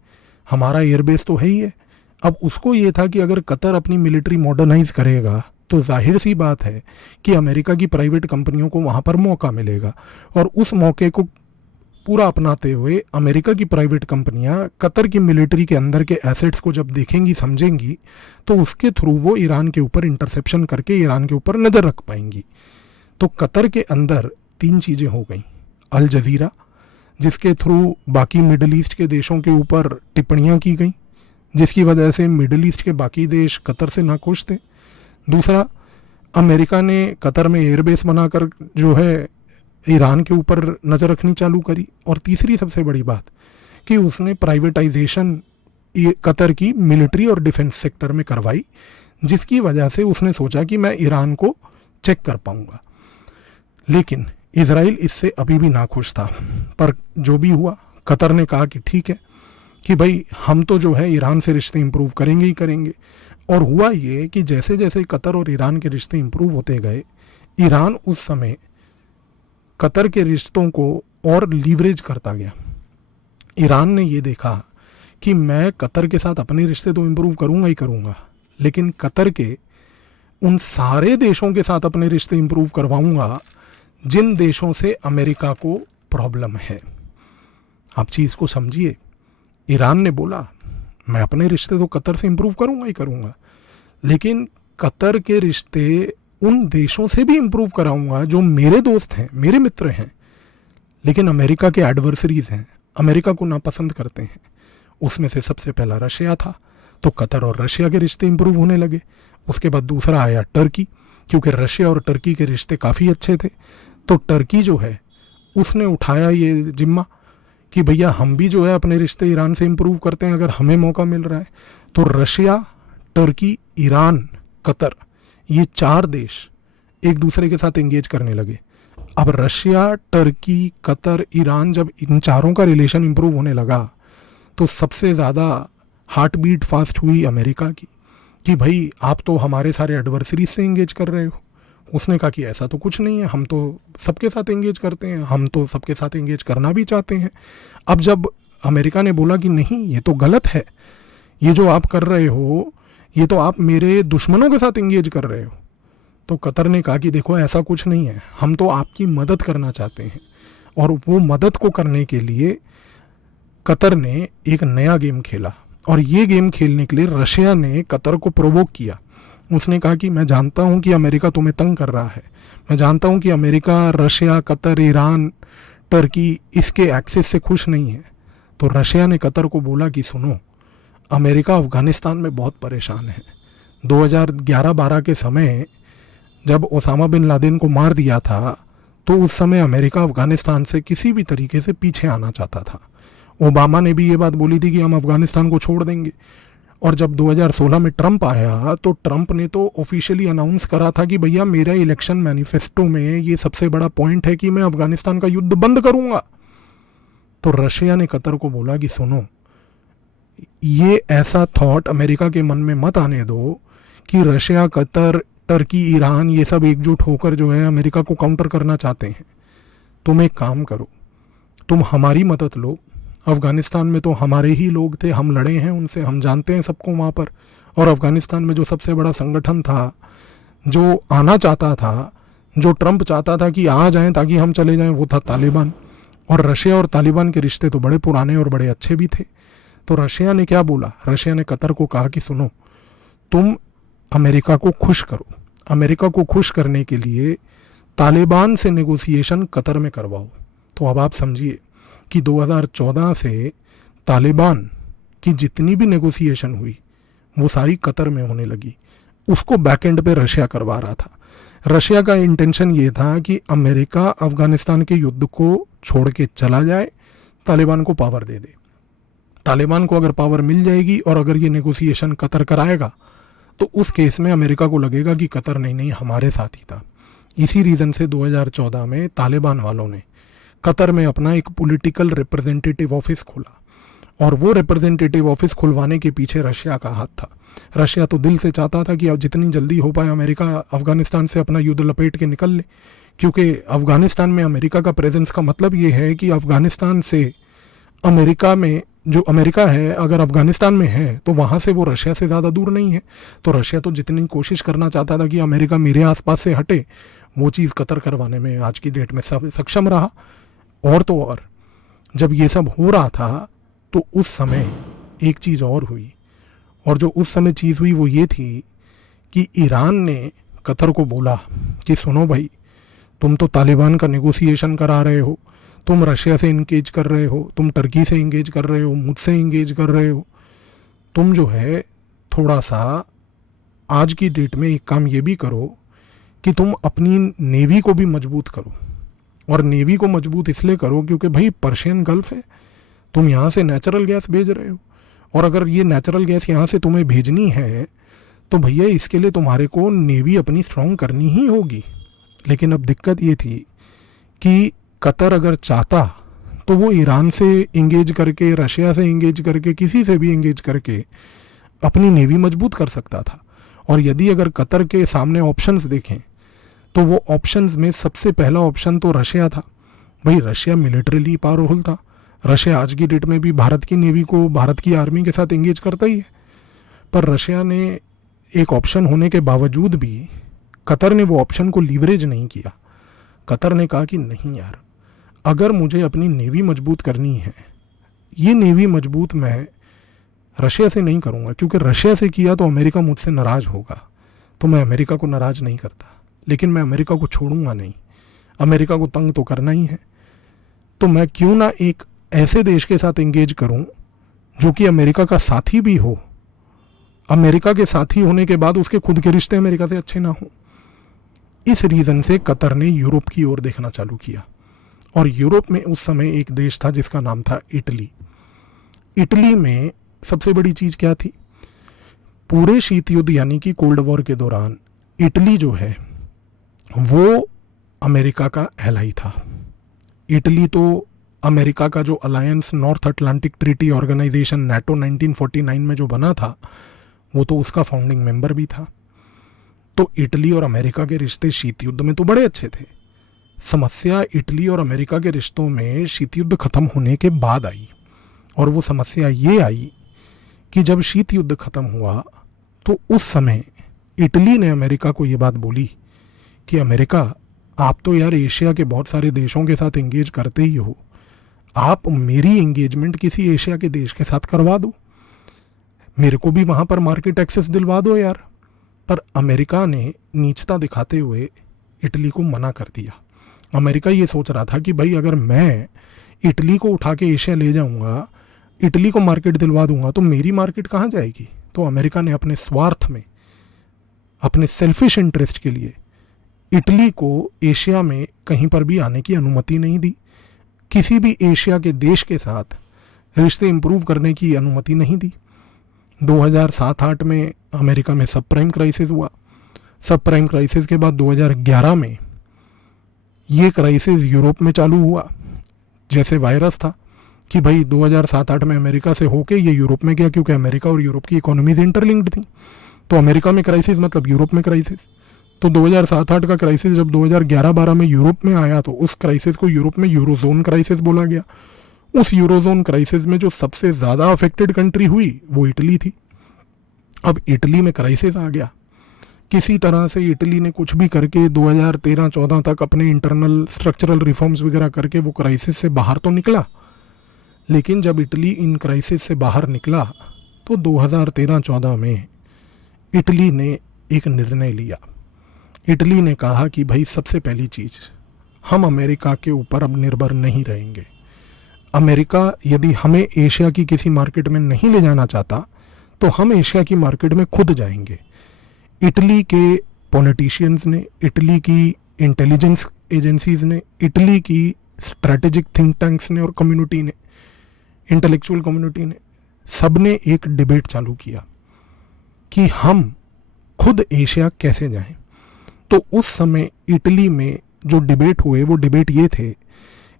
हमारा एयरबेस तो है ही है। अब उसको ये था कि अगर कतर अपनी मिलिट्री मॉडर्नाइज करेगा तो जाहिर सी बात है कि अमेरिका की प्राइवेट कंपनियों को वहाँ पर मौका मिलेगा, और उस मौके को पूरा अपनाते हुए अमेरिका की प्राइवेट कंपनियां कतर की मिलिट्री के अंदर के एसेट्स को जब देखेंगी समझेंगी, तो उसके थ्रू वो ईरान के ऊपर इंटरसेप्शन करके ईरान के ऊपर नज़र रख पाएंगी। तो कतर के अंदर 3 चीज़ें हो गई। अल जजीरा, जिसके थ्रू बाकी मिडल ईस्ट के देशों के ऊपर टिप्पणियां की गई, जिसकी वजह से मिडल ईस्ट के बाकी देश कतर से नाखुश थे। दूसरा, अमेरिका ने कतर में एयरबेस बनाकर जो है ईरान के ऊपर नज़र रखनी चालू करी। और तीसरी सबसे बड़ी बात कि उसने प्राइवेटाइजेशन कतर की मिलिट्री और डिफेंस सेक्टर में करवाई, जिसकी वजह से उसने सोचा कि मैं ईरान को चेक कर पाऊंगा। लेकिन इजराइल इससे अभी भी नाखुश था। पर जो भी हुआ, कतर ने कहा कि ठीक है कि भाई हम तो जो है ईरान से रिश्ते इंप्रूव करेंगे ही करेंगे। और हुआ ये कि जैसे जैसे कतर और ईरान के रिश्ते इंप्रूव होते गए, ईरान उस समय कतर के रिश्तों को और लीवरेज करता गया। ईरान ने ये देखा कि मैं कतर के साथ अपने रिश्ते तो इंप्रूव करूंगा ही करूंगा, लेकिन कतर के उन सारे देशों के साथ अपने रिश्ते इंप्रूव करवाऊंगा जिन देशों से अमेरिका को प्रॉब्लम है। आप चीज़ को समझिए, ईरान ने बोला मैं अपने रिश्ते तो कतर से इंप्रूव करूंगा ही करूंगा, लेकिन कतर के रिश्ते उन देशों से भी इंप्रूव कराऊंगा जो मेरे दोस्त हैं, मेरे मित्र हैं, लेकिन अमेरिका के एडवर्सरीज हैं, अमेरिका को नापसंद करते हैं। उसमें से सबसे पहला रशिया था, तो कतर और रशिया के रिश्ते इंप्रूव होने लगे। उसके बाद दूसरा आया टर्की, क्योंकि रशिया और टर्की के रिश्ते काफ़ी अच्छे थे। तो टर्की जो है उसने उठाया ये जिम्मा कि भैया हम भी जो है अपने रिश्ते ईरान से इंप्रूव करते हैं अगर हमें मौका मिल रहा है। तो रशिया, टर्की, ईरान, कतर, ये 4 देश एक दूसरे के साथ एंगेज करने लगे। अब रशिया, टर्की, कतर, ईरान, जब इन चारों का रिलेशन इंप्रूव होने लगा तो सबसे ज़्यादा हार्ट बीट फास्ट हुई अमेरिका की कि भाई आप तो हमारे सारे एडवर्सरीज से एंगेज कर रहे हो। उसने कहा कि ऐसा तो कुछ नहीं है, हम तो सबके साथ एंगेज करते हैं, हम तो सबके साथ एंगेज करना भी चाहते हैं। अब जब अमेरिका ने बोला कि नहीं ये तो गलत है, ये जो आप कर रहे हो ये तो आप मेरे दुश्मनों के साथ एंगेज कर रहे हो, तो कतर ने कहा कि देखो ऐसा कुछ नहीं है, हम तो आपकी मदद करना चाहते हैं। और वो मदद को करने के लिए कतर ने एक नया गेम खेला, और ये गेम खेलने के लिए रशिया ने कतर को प्रोवोक किया। उसने कहा कि मैं जानता हूं कि अमेरिका तुम्हें तंग कर रहा है, मैं जानता हूं कि America, Russia, Qatar, Iran, Turkey इसके एक्सेस से खुश नहीं है। तो रशिया ने कतर को बोला कि सुनो, अमेरिका अफ़गानिस्तान में बहुत परेशान है। 2011-12 के समय जब ओसामा बिन लादेन को मार दिया था, तो उस समय अमेरिका अफ़गानिस्तान से किसी भी तरीके से पीछे आना चाहता था। ओबामा ने भी ये बात बोली थी कि हम अफ़गानिस्तान को छोड़ देंगे। और जब 2016 में ट्रंप आया तो ट्रंप ने तो ऑफिशियली अनाउंस करा था कि भैया मेरा इलेक्शन मैनिफेस्टो में ये सबसे बड़ा पॉइंट है कि मैं अफ़गानिस्तान का युद्ध बंद करूंगा। तो रशिया ने कतर को बोला कि सुनो, ये ऐसा थॉट अमेरिका के मन में मत आने दो कि रशिया, कतर, टर्की, ईरान ये सब एकजुट होकर जो है अमेरिका को काउंटर करना चाहते हैं। तुम एक काम करो, तुम हमारी मदद लो। अफ़गानिस्तान में तो हमारे ही लोग थे, हम लड़े हैं उनसे, हम जानते हैं सबको वहाँ पर। और अफ़गानिस्तान में जो सबसे बड़ा संगठन था जो आना चाहता था, जो ट्रंप चाहता था कि आ जाएं ताकि हम चले जाएं, वो था तालिबान। और रशिया और तालिबान के रिश्ते तो बड़े पुराने और बड़े अच्छे भी थे। तो रशिया ने क्या बोला, रशिया ने कतर को कहा कि सुनो, तुम अमेरिका को खुश करो, अमेरिका को खुश करने के लिए तालिबान से नेगोशिएशन कतर में करवाओ। तो अब आप समझिए कि 2014 से तालिबान की जितनी भी नेगोशिएशन हुई वो सारी कतर में होने लगी। उसको बैकएंड पे रशिया करवा रहा था। रशिया का इंटेंशन ये था कि अमेरिका अफगानिस्तान के युद्ध को छोड़ के चला जाए, तालिबान को पावर दे दे। तालिबान को अगर पावर मिल जाएगी और अगर ये नेगोशिएशन कतर कराएगा तो उस केस में अमेरिका को लगेगा कि कतर नहीं हमारे साथ ही था। इसी रीज़न से 2014 में तालिबान वालों ने कतर में अपना एक पॉलिटिकल रिप्रेजेंटेटिव ऑफिस खोला, और वो रिप्रेजेंटेटिव ऑफिस खुलवाने के पीछे रशिया का हाथ था। रशिया तो दिल से चाहता था कि अब जितनी जल्दी हो पाए अमेरिका अफगानिस्तान से अपना युद्ध लपेट के निकल ले, क्योंकि अफगानिस्तान में अमेरिका का प्रेजेंस का मतलब ये है कि अफगानिस्तान से अमेरिका में जो अमेरिका है अगर अफगानिस्तान में है तो वहाँ से वो रशिया से ज़्यादा दूर नहीं है। तो रशिया तो जितनी कोशिश करना चाहता था कि अमेरिका मेरे आसपास से हटे, वो चीज़ कतर करवाने में आज की डेट में सब सक्षम रहा। और तो और जब ये सब हो रहा था तो उस समय एक चीज़ और हुई, और जो उस समय चीज़ हुई वो ये थी कि ईरान ने कतर को बोला कि सुनो भाई, तुम तो तालिबान का नेगोशिएशन करा रहे हो, तुम रशिया से इंगेज कर रहे हो, तुम टर्की से इंगेज कर रहे हो, मुझसे इंगेज कर रहे हो, तुम जो है थोड़ा सा आज की डेट में एक काम ये भी करो कि तुम अपनी नेवी को भी मजबूत करो। और नेवी को मजबूत इसलिए करो क्योंकि भाई पर्शियन गल्फ है, तुम यहाँ से नेचुरल गैस भेज रहे हो, और अगर ये नेचुरल गैस यहाँ से तुम्हें भेजनी है तो भैया इसके लिए तुम्हारे को नेवी अपनी स्ट्रॉन्ग करनी ही होगी। लेकिन अब दिक्कत ये थी कि कतर अगर चाहता तो वो ईरान से इंगेज करके, रशिया से इंगेज करके, किसी से भी इंगेज करके अपनी नेवी मजबूत कर सकता था। और यदि अगर कतर के सामने ऑप्शंस देखें तो वो ऑप्शंस में सबसे पहला ऑप्शन तो रशिया था। भाई रशिया मिलिट्रीली पावरफुल था, रशिया आज की डेट में भी भारत की नेवी को, भारत की आर्मी के साथ इंगेज करता ही है। पर रशिया ने एक ऑप्शन होने के बावजूद भी कतर ने वो ऑप्शन को लीवरेज नहीं किया। कतर ने कहा कि नहीं यार, अगर मुझे अपनी नेवी मजबूत करनी है, ये नेवी मजबूत मैं रशिया से नहीं करूँगा, क्योंकि रशिया से किया तो अमेरिका मुझसे नाराज़ होगा, तो मैं अमेरिका को नाराज़ नहीं करता, लेकिन मैं अमेरिका को छोड़ूंगा नहीं, अमेरिका को तंग तो करना ही है। तो मैं क्यों ना एक ऐसे देश के साथ इंगेज करूं जो कि अमेरिका का साथी भी हो, अमेरिका के साथी होने के बाद उसके खुद के रिश्ते अमेरिका से अच्छे ना हो। इस रीज़न से कतर ने यूरोप की ओर देखना चालू किया, और यूरोप में उस समय एक देश था जिसका नाम था इटली। इटली में सबसे बड़ी चीज़ क्या थी, पूरे शीत युद्ध यानी कि कोल्ड वॉर के दौरान इटली जो है वो अमेरिका का एलाई था। इटली तो अमेरिका का जो alliance North Atlantic Treaty Organization NATO 1949 में जो बना था वो तो उसका फाउंडिंग मेंबर भी था। तो इटली और अमेरिका के रिश्ते शीत युद्ध में तो बड़े अच्छे थे। समस्या इटली और अमेरिका के रिश्तों में शीत युद्ध खत्म होने के बाद आई, और वो समस्या ये आई कि जब शीत युद्ध खत्म हुआ तो उस समय इटली ने अमेरिका को ये बात बोली कि अमेरिका, आप तो यार एशिया के बहुत सारे देशों के साथ एंगेज करते ही हो, आप मेरी एंगेजमेंट किसी एशिया के देश के साथ करवा दो, मेरे को भी वहाँ पर मार्केट एक्सेस दिलवा दो यार। पर अमेरिका ने नीचता दिखाते हुए इटली को मना कर दिया। अमेरिका ये सोच रहा था कि भाई अगर मैं इटली को उठा के एशिया ले जाऊँगा, इटली को मार्केट दिलवा दूंगा, तो मेरी मार्केट कहाँ जाएगी। तो अमेरिका ने अपने स्वार्थ में, अपने सेल्फिश इंटरेस्ट के लिए इटली को एशिया में कहीं पर भी आने की अनुमति नहीं दी, किसी भी एशिया के देश के साथ रिश्ते इंप्रूव करने की अनुमति नहीं दी। 2007-8 में अमेरिका में सब प्राइम क्राइसिस हुआ। सब प्राइम क्राइसिस के बाद 2011 में ये क्राइसिस यूरोप में चालू हुआ। जैसे वायरस था कि भाई 2007-8 में अमेरिका से होके ये यूरोप में गया, क्योंकि अमेरिका और यूरोप की इकोनॉमीज इंटरलिंक्ड थी। तो अमेरिका में क्राइसिस मतलब यूरोप में क्राइसिस। तो 2007-8 का क्राइसिस जब 2011-12 में यूरोप में आया तो उस क्राइसिस को यूरोप में यूरोजोन क्राइसिस बोला गया। उस यूरोजोन क्राइसिस में जो सबसे ज़्यादा अफेक्टेड कंट्री हुई वो इटली थी। अब इटली में क्राइसिस आ गया, किसी तरह से इटली ने कुछ भी करके 2013-14 तक अपने इंटरनल स्ट्रक्चरल रिफॉर्म्स वगैरह करके वो क्राइसिस से बाहर तो निकला, लेकिन जब इटली इन क्राइसिस से बाहर निकला तो 2013-14 में इटली ने एक निर्णय लिया। इटली ने कहा कि भाई सबसे पहली चीज़, हम अमेरिका के ऊपर अब निर्भर नहीं रहेंगे। अमेरिका यदि हमें एशिया की किसी मार्केट में नहीं ले जाना चाहता तो हम एशिया की मार्केट में खुद जाएंगे। इटली के पॉलिटिशियंस ने, इटली की इंटेलिजेंस एजेंसीज ने, इटली की स्ट्रैटेजिक थिंक टैंक्स ने और कम्युनिटी ने, इंटेलेक्चुअल कम्युनिटी ने, सब ने एक डिबेट चालू किया कि हम खुद एशिया कैसे जाएं। तो उस समय इटली में जो डिबेट हुए वो डिबेट ये थे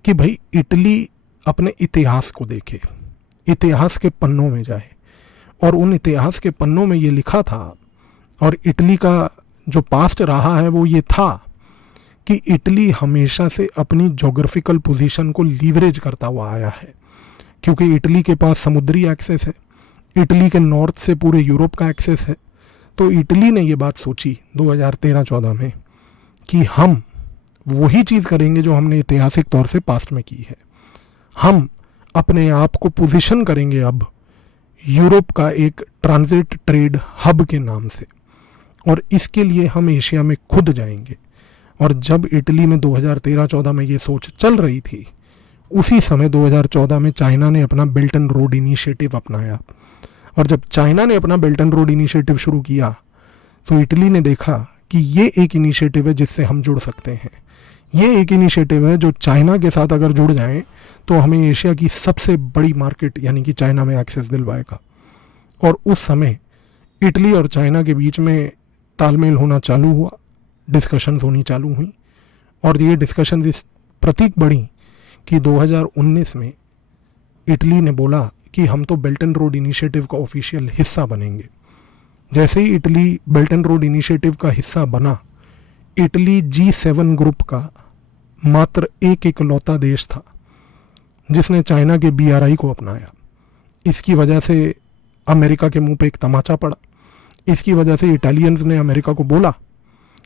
कि भाई इटली अपने इतिहास को देखे, इतिहास के पन्नों में जाए, और उन इतिहास के पन्नों में ये लिखा था, और इटली का जो पास्ट रहा है वो ये था कि इटली हमेशा से अपनी जोग्राफिकल पोजीशन को लीवरेज करता हुआ आया है, क्योंकि इटली के पास समुद्री एक्सेस है, इटली के नॉर्थ से पूरे यूरोप का एक्सेस है। तो इटली ने ये बात सोची 2013-14 में कि हम वही चीज़ करेंगे जो हमने ऐतिहासिक तौर से पास्ट में की है। हम अपने आप को पोजीशन करेंगे अब यूरोप का एक ट्रांजिट ट्रेड हब के नाम से, और इसके लिए हम एशिया में खुद जाएंगे। और जब इटली में 2013-14 में ये सोच चल रही थी, उसी समय 2014 में चाइना ने अपना बेल्ट एंड रोड इनिशिएटिव अपनाया। और जब चाइना ने अपना बेल्ट एंड रोड इनिशिएटिव शुरू किया तो इटली ने देखा कि ये एक इनिशिएटिव है जिससे हम जुड़ सकते हैं। ये एक इनिशिएटिव है जो चाइना के साथ अगर जुड़ जाएं तो हमें एशिया की सबसे बड़ी मार्केट यानी कि चाइना में एक्सेस दिलवाएगा। और उस समय इटली और चाइना के बीच में तालमेल होना चालू हुआ, डिस्कशंस होनी चालू हुई, और ये डिस्कशंस इस प्रतीक बढ़ी कि 2019 में इटली ने बोला कि हम तो बेल्ट एंड रोड इनिशिएटिव का ऑफिशियल हिस्सा बनेंगे। जैसे ही Italy Belt and Road Initiative का हिस्सा बना, इटली G7 ग्रुप का मात्र एक इकलौता देश था जिसने चाइना के BRI को अपनाया। इसकी वजह से अमेरिका के मुंह पे एक तमाचा पड़ा। इसकी वजह से इटालियंस ने अमेरिका को बोला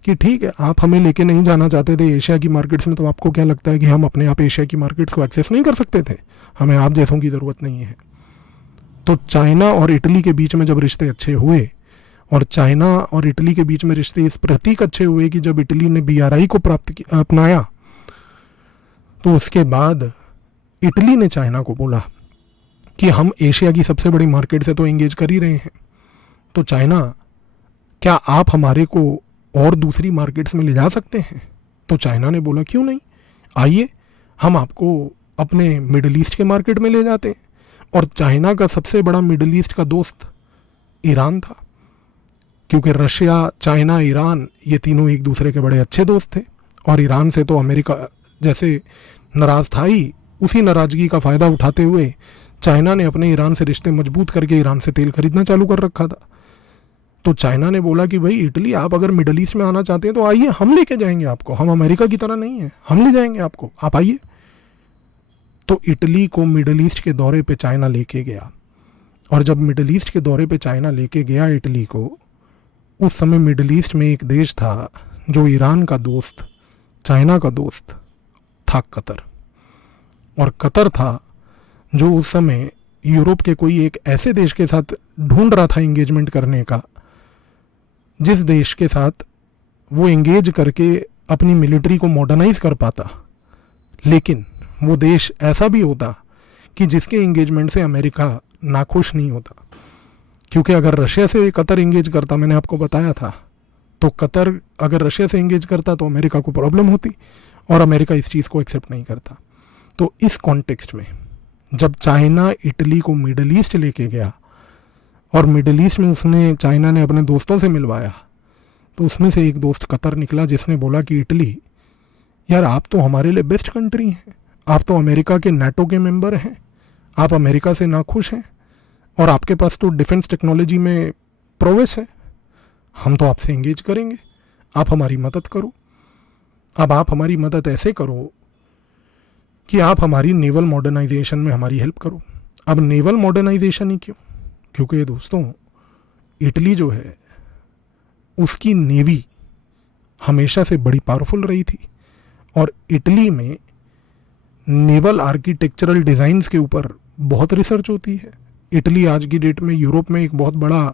कि ठीक है, आप हमें लेके नहीं जाना चाहते थे एशिया की मार्केट्स में, तो आपको क्या लगता है कि हम अपने आप एशिया की मार्केट्स को एक्सेस नहीं कर सकते थे? हमें आप जैसों की ज़रूरत नहीं है। तो चाइना और इटली के बीच में जब रिश्ते अच्छे हुए, और चाइना और इटली के बीच में रिश्ते इस प्रतीक अच्छे हुए कि जब इटली ने BRI को अपनाया, तो उसके बाद इटली ने चाइना को बोला कि हम एशिया की सबसे बड़ी मार्केट से तो एंगेज कर ही रहे हैं, तो चाइना, क्या आप हमारे को और दूसरी मार्केट्स में ले जा सकते हैं? तो चाइना ने बोला क्यों नहीं, आइए हम आपको अपने मिडल ईस्ट के मार्केट में ले जाते हैं। और चाइना का सबसे बड़ा मिडल ईस्ट का दोस्त ईरान था, क्योंकि रशिया, चाइना, ईरान ये तीनों एक दूसरे के बड़े अच्छे दोस्त थे, और ईरान से तो अमेरिका जैसे नाराज़ था ही, उसी नाराज़गी का फ़ायदा उठाते हुए चाइना ने अपने ईरान से रिश्ते मजबूत करके ईरान से तेल खरीदना चालू कर रखा था। तो चाइना ने बोला कि भाई इटली, आप अगर मिडल ईस्ट में आना चाहते हैं तो आइए, हम लेके जाएंगे आपको, हम अमेरिका की तरह नहीं है, हम ले जाएंगे आपको, आप आइए। तो इटली को मिडल ईस्ट के दौरे पे चाइना लेके गया, और जब मिडल ईस्ट के दौरे पे चाइना लेके गया इटली को, उस समय मिडल ईस्ट में एक देश था जो ईरान का दोस्त, चाइना का दोस्त था, कतर। और कतर था जो उस समय यूरोप के कोई एक ऐसे देश के साथ ढूंढ रहा था एंगेजमेंट करने का, जिस देश के साथ वो एंगेज करके अपनी मिलिट्री को मॉडर्नाइज कर पाता, लेकिन वो देश ऐसा भी होता कि जिसके एंगेजमेंट से अमेरिका नाखुश नहीं होता। क्योंकि अगर रशिया से कतर एंगेज करता, मैंने आपको बताया था, तो कतर अगर रशिया से एंगेज करता तो अमेरिका को प्रॉब्लम होती, और अमेरिका इस चीज़ को एक्सेप्ट नहीं करता। तो इस कॉन्टेक्स्ट में जब चाइना इटली को मिडल ईस्ट लेके गया, और मिडल ईस्ट में चाइना ने अपने दोस्तों से मिलवाया, तो उसमें से एक दोस्त कतर निकला जिसने बोला कि इटली, यार आप तो हमारे लिए बेस्ट कंट्री हैं, आप तो अमेरिका के NATO के मेंबर हैं, आप अमेरिका से नाखुश हैं, और आपके पास तो डिफेंस टेक्नोलॉजी में प्रोग्रेस है, हम तो आपसे एंगेज करेंगे, आप हमारी मदद करो। अब आप हमारी मदद ऐसे करो कि आप हमारी नेवल मॉडर्नाइजेशन में हमारी हेल्प करो। अब नेवल मॉडर्नाइजेशन ही क्यों? क्योंकि दोस्तों, इटली जो है उसकी नेवी हमेशा से बड़ी पावरफुल रही थी और इटली में नेवल आर्किटेक्चरल डिज़ाइंस के ऊपर बहुत रिसर्च होती है। इटली आज की डेट में यूरोप में एक बहुत बड़ा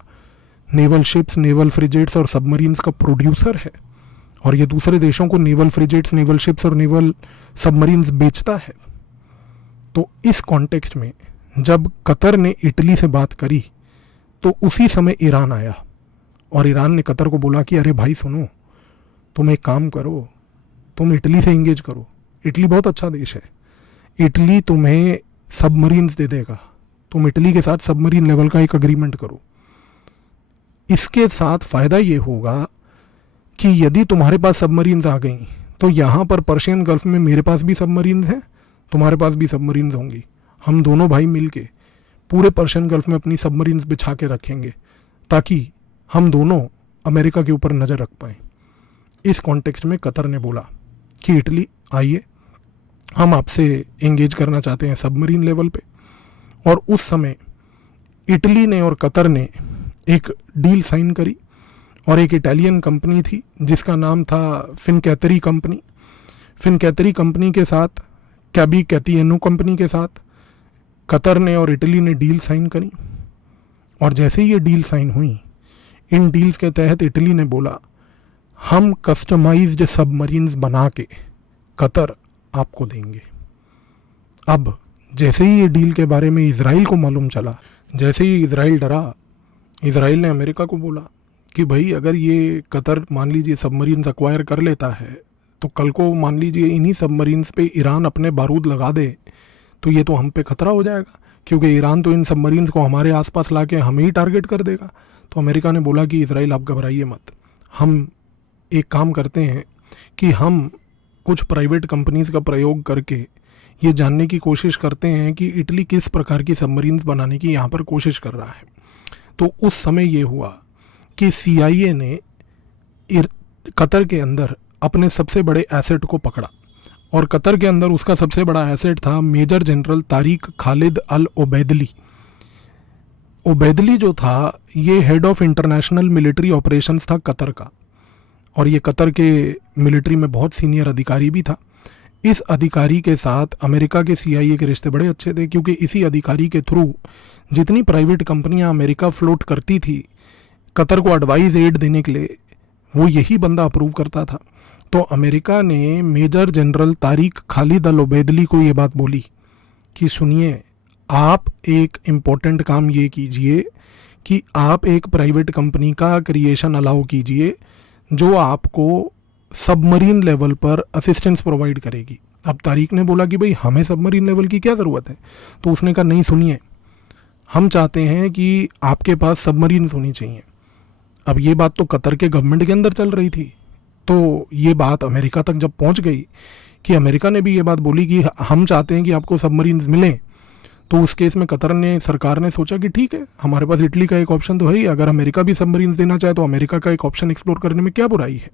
नेवल शिप्स, नेवल फ्रिगेट्स और सबमरीन्स का प्रोड्यूसर है और ये दूसरे देशों को नेवल फ्रिगेट्स, नेवल शिप्स और नेवल सबमरीन्स बेचता है। तो इस कॉन्टेक्स्ट में जब कतर ने इटली से बात करी तो उसी समय ईरान आया और ईरान ने कतर को बोला कि अरे भाई सुनो, तुम एक काम करो, तुम इटली से इंगेज करो, इटली बहुत अच्छा देश है, इटली तुम्हें सबमरीन्स दे देगा, तुम इटली के साथ सबमरीन लेवल का एक अग्रीमेंट करो। इसके साथ फ़ायदा ये होगा कि यदि तुम्हारे पास सबमरीन्स आ गई तो यहाँ पर पर्शियन गल्फ में मेरे पास भी सबमरीन्स हैं, तुम्हारे पास भी सबमरीन्स होंगी, हम दोनों भाई मिलके पूरे पर्शियन गल्फ में अपनी सबमरीन्स बिछा के रखेंगे ताकि हम दोनों अमेरिका के ऊपर नज़र रख पाएँ। इस कॉन्टेक्स्ट में कतर ने बोला कि इटली आइए, हम आपसे एंगेज करना चाहते हैं सबमरीन लेवल पे। और उस समय इटली ने और कतर ने एक डील साइन करी और एक इटालियन कंपनी थी जिसका नाम था फिनकैतरी कंपनी। फिनकैतरी कंपनी के साथ, कैबी कैतियनो कंपनी के साथ कतर ने और इटली ने डील साइन करी और जैसे ही ये डील साइन हुई, इन डील्स के तहत इटली ने बोला हम कस्टमाइज्ड सबमरीन्स बना के कतर आपको देंगे। अब जैसे ही ये डील के बारे में इजराइल को मालूम चला, जैसे ही इजराइल डरा, इजराइल ने अमेरिका को बोला कि भाई अगर ये कतर मान लीजिए सबमरीन्स अक्वायर कर लेता है तो कल को मान लीजिए इन्हीं सबमरीन्स पे ईरान अपने बारूद लगा दे तो ये तो हम पे खतरा हो जाएगा, क्योंकि ईरान तो इन सबमरीन्स को हमारे आसपास ला के हमें ही टारगेट कर देगा। तो अमेरिका ने बोला कि इजराइल आप घबराइए मत, हम एक काम करते हैं कि हम कुछ प्राइवेट कंपनीज़ का प्रयोग करके ये जानने की कोशिश करते हैं कि इटली किस प्रकार की सबमरीन्स बनाने की यहाँ पर कोशिश कर रहा है। तो उस समय ये हुआ कि CIA ने कतर के अंदर अपने सबसे बड़े एसेट को पकड़ा और कतर के अंदर उसका सबसे बड़ा एसेट था मेजर जनरल तारिक खालिद अल ओबैदली। ओबैदली जो था ये head of international military operations था कतर का और ये कतर के मिलिट्री में बहुत सीनियर अधिकारी भी था। इस अधिकारी के साथ अमेरिका के CIA के रिश्ते बड़े अच्छे थे, क्योंकि इसी अधिकारी के थ्रू जितनी प्राइवेट कंपनियां अमेरिका फ्लोट करती थी कतर को एडवाइस एड देने के लिए, वो यही बंदा अप्रूव करता था। तो अमेरिका ने मेजर जनरल तारिक खालिद अल ओबैदली को ये बात बोली कि सुनिए, आप एक इम्पोर्टेंट काम ये कीजिए कि आप एक प्राइवेट कंपनी का क्रिएशन अलाउ कीजिए जो आपको सबमरीन लेवल पर असिस्टेंस प्रोवाइड करेगी। अब तारिक ने बोला कि भाई हमें सबमरीन लेवल की क्या ज़रूरत है, तो उसने कहा नहीं सुनिए, हम चाहते हैं कि आपके पास सबमरीन्स होनी चाहिए। अब ये बात तो कतर के गवर्नमेंट के अंदर चल रही थी, तो ये बात अमेरिका तक जब पहुंच गई कि अमेरिका ने भी ये बात बोली कि हम चाहते हैं कि आपको सबमरीन्स मिलें, तो उस केस में कतर ने, सरकार ने सोचा कि ठीक है, हमारे पास इटली का एक ऑप्शन तो है ही, अगर अमेरिका भी सबमरीन्स देना चाहे तो अमेरिका का एक ऑप्शन एक्सप्लोर करने में क्या बुराई है।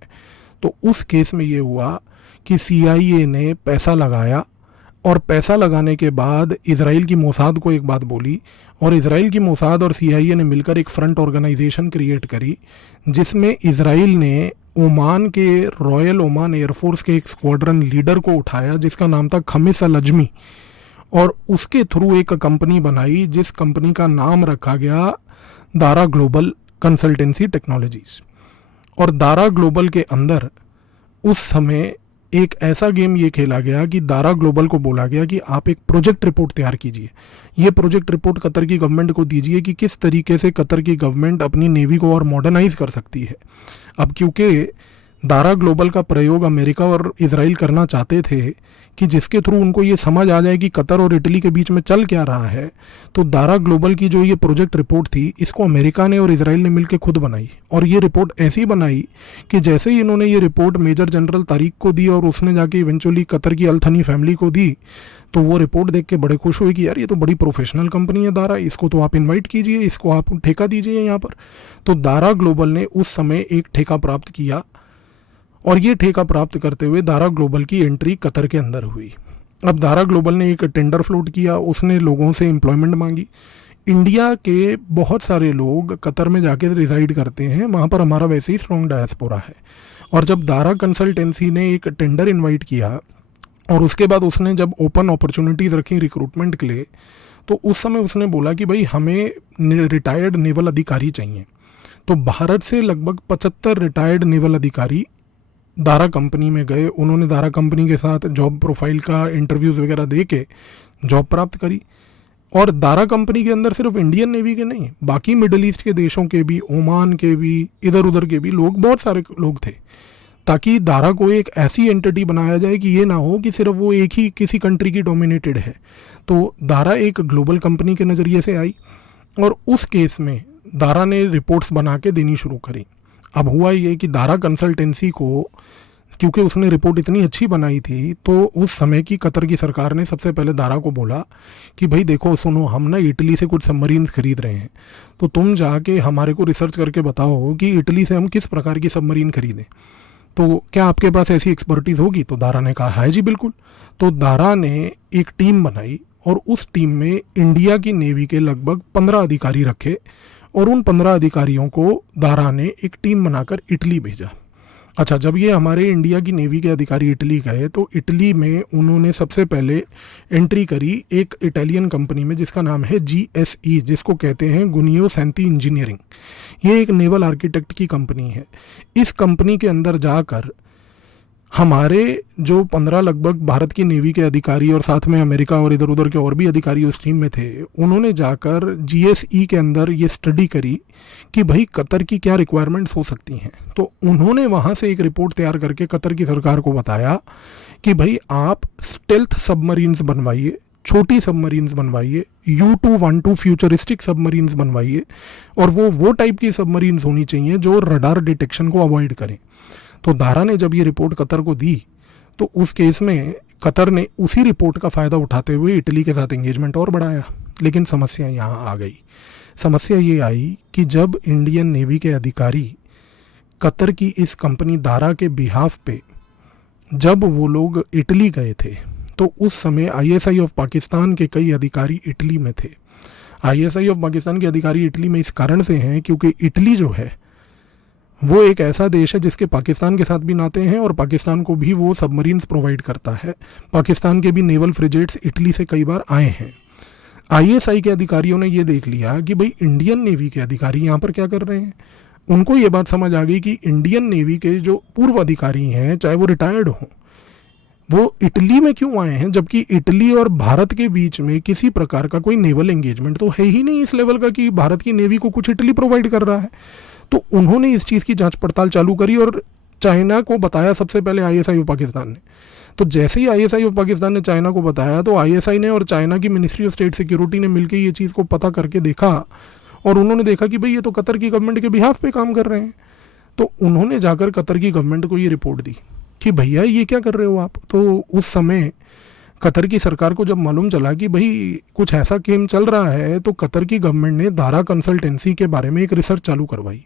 तो उस केस में ये हुआ कि CIA ने पैसा लगाया और पैसा लगाने के बाद इजराइल की मोसाद को एक बात बोली और इजराइल की मोसाद और CIA ने मिलकर एक फ्रंट ऑर्गेनाइजेशन क्रिएट करी जिसमें इजराइल ने ओमान के रॉयल ओमान एयरफोर्स के एक स्क्वाड्रन लीडर को उठाया जिसका नाम था खमिस अल अजमी और उसके थ्रू एक कंपनी बनाई जिस कंपनी का नाम रखा गया दारा ग्लोबल कंसल्टेंसी टेक्नोलॉजीज। और दारा ग्लोबल के अंदर उस समय एक ऐसा गेम ये खेला गया कि दारा ग्लोबल को बोला गया कि आप एक प्रोजेक्ट रिपोर्ट तैयार कीजिए, ये प्रोजेक्ट रिपोर्ट कतर की गवर्नमेंट को दीजिए कि किस तरीके से कतर की गवर्नमेंट अपनी नेवी को और मॉडर्नाइज कर सकती है। अब क्योंकि दारा ग्लोबल का प्रयोग अमेरिका और इजराइल करना चाहते थे कि जिसके थ्रू उनको ये समझ आ जाए कि कतर और इटली के बीच में चल क्या रहा है, तो दारा ग्लोबल की जो ये प्रोजेक्ट रिपोर्ट थी इसको अमेरिका ने और इजराइल ने मिलकर खुद बनाई और ये रिपोर्ट ऐसी बनाई कि जैसे ही इन्होंने ये रिपोर्ट मेजर जनरल तारिक को दी और उसने जाके इवेंचुअली कतर की अल थनी फैमिली को दी, तो वो रिपोर्ट देख के बड़े खुश हुए कि यार ये तो बड़ी प्रोफेशनल कंपनी है दारा, इसको तो आप इन्वाइट कीजिए, इसको आप ठेका दीजिए यहाँ पर। तो दारा ग्लोबल ने उस समय एक ठेका प्राप्त किया और ये ठेका प्राप्त करते हुए दारा ग्लोबल की एंट्री कतर के अंदर हुई। अब दारा ग्लोबल ने एक टेंडर फ्लोट किया, उसने लोगों से एम्प्लॉयमेंट मांगी, इंडिया के बहुत सारे लोग कतर में जाके रिजाइड करते हैं, वहाँ पर हमारा वैसे ही स्ट्रॉन्ग डायस्पोरा है। और जब दारा कंसल्टेंसी ने एक टेंडर इनवाइट किया और उसके बाद उसने जब ओपन अपॉर्चुनिटीज़ रखी रिक्रूटमेंट के लिए, तो उस समय उसने बोला कि भाई हमें रिटायर्ड नेवल अधिकारी चाहिए। तो भारत से लगभग 75 रिटायर्ड नेवल अधिकारी दारा कंपनी में गए। उन्होंने दारा कंपनी के साथ जॉब प्रोफाइल का इंटरव्यूज़ वगैरह दे के जॉब प्राप्त करी। और दारा कंपनी के अंदर सिर्फ इंडियन नेवी के नहीं, बाकी मिडिल ईस्ट के देशों के भी, ओमान के भी, इधर उधर के भी लोग, बहुत सारे लोग थे, ताकि दारा को एक ऐसी एंटिटी बनाया जाए कि ये ना हो कि सिर्फ वो एक ही किसी कंट्री की डोमिनेटेड है। तो दारा एक ग्लोबल कंपनी के नज़रिए से आई और उस केस में दारा ने रिपोर्ट्स बना के देनी शुरू करी। अब हुआ ये कि दारा कंसल्टेंसी को, क्योंकि उसने रिपोर्ट इतनी अच्छी बनाई थी, तो उस समय की कतर की सरकार ने सबसे पहले दारा को बोला कि भाई देखो सुनो, हम ना इटली से कुछ सबमरीन्स खरीद रहे हैं, तो तुम जाके हमारे को रिसर्च करके बताओ कि इटली से हम किस प्रकार की सबमरीन खरीदें, तो क्या आपके पास ऐसी एक्सपर्टीज़ होगी। तो दारा ने कहा है जी बिल्कुल। तो दारा ने एक टीम बनाई और उस टीम में इंडिया की नेवी के लगभग 15 अधिकारी रखे और उन 15 अधिकारियों को दारा ने एक टीम बनाकर इटली भेजा। अच्छा, जब ये हमारे इंडिया की नेवी के अधिकारी इटली गए तो इटली में उन्होंने सबसे पहले एंट्री करी एक इटालियन कंपनी में जिसका नाम है GSE, जिसको कहते हैं गुनियो सेंती इंजीनियरिंग। ये एक नेवल आर्किटेक्ट की कंपनी है। इस कंपनी के अंदर जाकर हमारे जो 15 लगभग भारत की नेवी के अधिकारी और साथ में अमेरिका और इधर उधर के और भी अधिकारी उस टीम में थे, उन्होंने जाकर GSE के अंदर ये स्टडी करी कि भाई कतर की क्या रिक्वायरमेंट्स हो सकती हैं। तो उन्होंने वहाँ से एक रिपोर्ट तैयार करके कतर की सरकार को बताया कि भाई आप स्टेल्थ सबमरीन्स बनवाइए, छोटी सबमरीन्स बनवाइए, U212 फ्यूचरिस्टिक सबमरीन्स बनवाइए, और वो टाइप की सबमरीन्स होनी चाहिए जो रडार डिटेक्शन को अवॉइड करें। तो दारा ने जब ये रिपोर्ट कतर को दी तो उस केस में कतर ने उसी रिपोर्ट का फ़ायदा उठाते हुए इटली के साथ एंगेजमेंट और बढ़ाया। लेकिन समस्या यहाँ आ गई। समस्या ये आई कि जब इंडियन नेवी के अधिकारी कतर की इस कंपनी दारा के बिहाफ पे जब वो लोग इटली गए थे, तो उस समय ISI ऑफ पाकिस्तान के कई अधिकारी इटली में थे। ISI ऑफ पाकिस्तान के अधिकारी इटली में इस कारण से हैं क्योंकि इटली जो है वो एक ऐसा देश है जिसके पाकिस्तान के साथ भी नाते हैं और पाकिस्तान को भी वो सबमरीन्स प्रोवाइड करता है। पाकिस्तान के भी नेवल फ्रिगेट्स इटली से कई बार आए हैं। ISI के अधिकारियों ने ये देख लिया कि भाई इंडियन नेवी के अधिकारी यहाँ पर क्या कर रहे हैं। उनको ये बात समझ आ गई कि इंडियन नेवी के जो पूर्व अधिकारी हैं, चाहे वो रिटायर्ड हों, वो इटली में क्यों आए हैं, जबकि इटली और भारत के बीच में किसी प्रकार का कोई नेवल एंगेजमेंट तो है ही नहीं इस लेवल का कि भारत की नेवी को कुछ इटली प्रोवाइड कर रहा है। तो उन्होंने इस चीज़ की जांच पड़ताल चालू करी और चाइना को बताया सबसे पहले ISI ऑफ पाकिस्तान ने। तो जैसे ही ISI ऑफ पाकिस्तान ने चाइना को बताया तो ISI ने और चाइना की मिनिस्ट्री ऑफ स्टेट सिक्योरिटी ने मिलकर ये चीज़ को पता करके देखा और उन्होंने देखा कि भाई ये तो कतर की गवर्नमेंट के बिहाफ पे काम कर रहे हैं। तो उन्होंने जाकर कतर की गवर्नमेंट को ये रिपोर्ट दी कि भैया ये क्या कर रहे हो आप। तो उस समय कतर की सरकार को जब मालूम चला कि भाई कुछ ऐसा गेम चल रहा है, तो कतर की गवर्नमेंट ने दारा कंसल्टेंसी के बारे में एक रिसर्च चालू करवाई।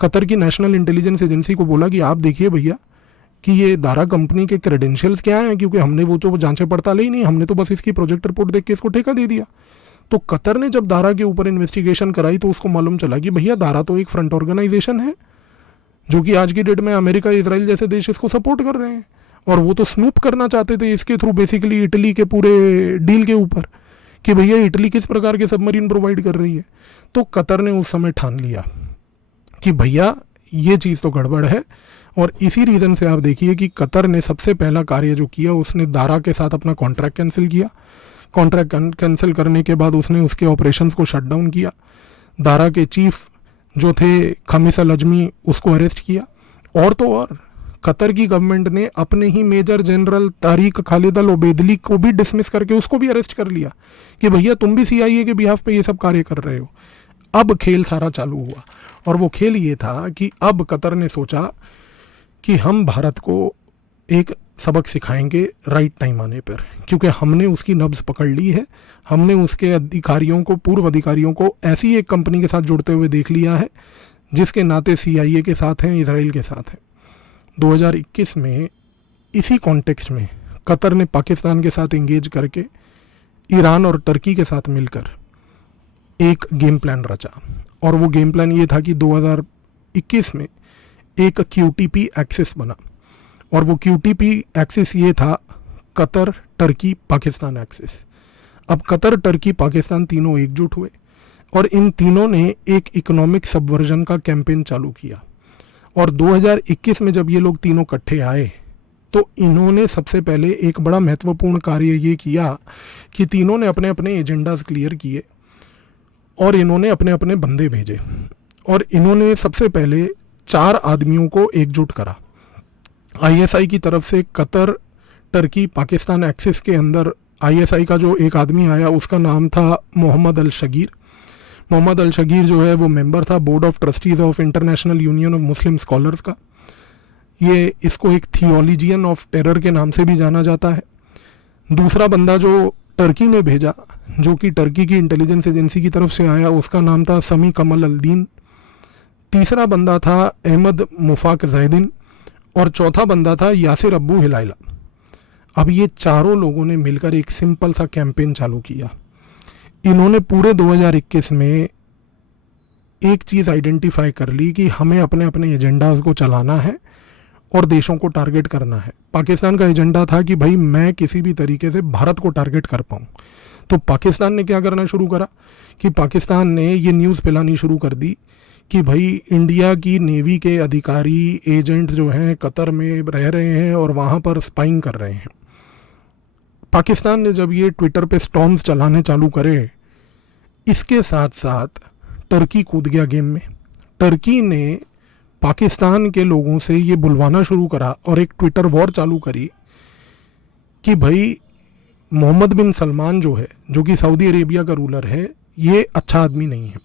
कतर की नेशनल इंटेलिजेंस एजेंसी को बोला कि आप देखिए भैया कि ये दारा कंपनी के क्रेडेंशियल्स क्या हैं, क्योंकि हमने वो तो जांचें पड़ताल ही नहीं, हमने तो बस इसकी प्रोजेक्ट रिपोर्ट देख के इसको ठेका दे दिया। तो कतर ने जब दारा के ऊपर इन्वेस्टिगेशन कराई तो उसको मालूम चला कि भैया दारा तो एक फ्रंट ऑर्गेनाइजेशन है जो कि आज की डेट में अमेरिका, इजराइल जैसे देश इसको सपोर्ट कर रहे हैं, और वो तो स्नूप करना चाहते थे इसके थ्रू बेसिकली इटली के पूरे डील के ऊपर कि भैया इटली किस प्रकार के सबमरीन प्रोवाइड कर रही है। तो कतर ने उस समय ठान लिया कि भैया ये चीज़ तो गड़बड़ है, और इसी रीज़न से आप देखिए कि कतर ने सबसे पहला कार्य जो किया, उसने दारा के साथ अपना कॉन्ट्रैक्ट कैंसिल किया। कॉन्ट्रैक्ट कैंसिल करने के बाद उसने उसके ऑपरेशंस को शट डाउन किया। दारा के चीफ जो थे खमीस अल अजमी, उसको अरेस्ट किया। और तो और कतर की गवर्नमेंट ने अपने ही मेजर जनरल तारिक खालिद अल ओबेदली को भी डिसमिस करके उसको भी अरेस्ट कर लिया कि भैया तुम भी CIA के बिहाफ पे ये सब कार्य कर रहे हो। अब खेल सारा चालू हुआ, और वो खेल ये था कि अब कतर ने सोचा कि हम भारत को एक सबक सिखाएंगे राइट टाइम आने पर, क्योंकि हमने उसकी नब्ज पकड़ ली है। हमने उसके अधिकारियों को, पूर्व अधिकारियों को ऐसी एक कंपनी के साथ जुड़ते हुए देख लिया है जिसके नाते CIA के साथ हैं, इजराइल के साथ हैं। 2021 में इसी कॉन्टेक्स्ट में कतर ने पाकिस्तान के साथ एंगेज करके ईरान और टर्की के साथ मिलकर एक गेम प्लान रचा, और वो गेम प्लान ये था कि 2021 में एक QTP एक्सिस बना, और वो QTP एक्सिस ये था कतर, टर्की, पाकिस्तान एक्सिस। अब कतर, टर्की, पाकिस्तान तीनों एकजुट हुए और इन तीनों ने एक इकोनॉमिक सबवर्जन का कैंपेन चालू किया। और 2021 में जब ये लोग तीनों इकट्ठे आए तो इन्होंने सबसे पहले एक बड़ा महत्वपूर्ण कार्य ये किया कि तीनों ने अपने अपने एजेंडाज क्लियर किए और इन्होंने अपने अपने बंदे भेजे, और इन्होंने सबसे पहले 4 आदमियों को एकजुट करा। ISI की तरफ से कतर, टर्की, पाकिस्तान एक्सिस के अंदर ISI का जो एक आदमी आया उसका नाम था मोहम्मद अल शगीर। मोहम्मद अल शगीर जो है वो मेंबर था board of trustees of international union of Muslim scholars का। ये इसको एक थियोलॉजियन ऑफ टेरर के नाम से भी जाना जाता है। दूसरा बंदा जो टर्की ने भेजा, जो कि टर्की की इंटेलिजेंस एजेंसी की तरफ से आया, उसका नाम था समी कमल अल-दीन। तीसरा बंदा था अहमद मुफाक जैदिन, और चौथा बंदा था यासिर अब्बू हिलाइला। अब ये चारों लोगों ने मिलकर एक सिंपल सा कैंपेन चालू किया। इन्होंने पूरे 2021 में एक चीज़ आइडेंटिफाई कर ली कि हमें अपने अपने एजेंडाज को चलाना है और देशों को टारगेट करना है। पाकिस्तान का एजेंडा था कि भाई मैं किसी भी तरीके से भारत को टारगेट कर पाऊँ। तो पाकिस्तान ने क्या करना शुरू करा कि पाकिस्तान ने ये न्यूज़ फैलानी शुरू कर दी कि भाई इंडिया की नेवी के अधिकारी, एजेंट जो हैं कतर में रह रहे हैं और वहाँ पर स्पाइंग कर रहे हैं। पाकिस्तान ने जब ये ट्विटर पे स्टॉर्म्स चलाने चालू करे, इसके साथ साथ टर्की कूद गया गेम में। टर्की ने पाकिस्तान के लोगों से ये बुलवाना शुरू करा और एक ट्विटर वॉर चालू करी कि भाई मोहम्मद बिन सलमान जो है, जो कि सऊदी अरेबिया का रूलर है, ये अच्छा आदमी नहीं है।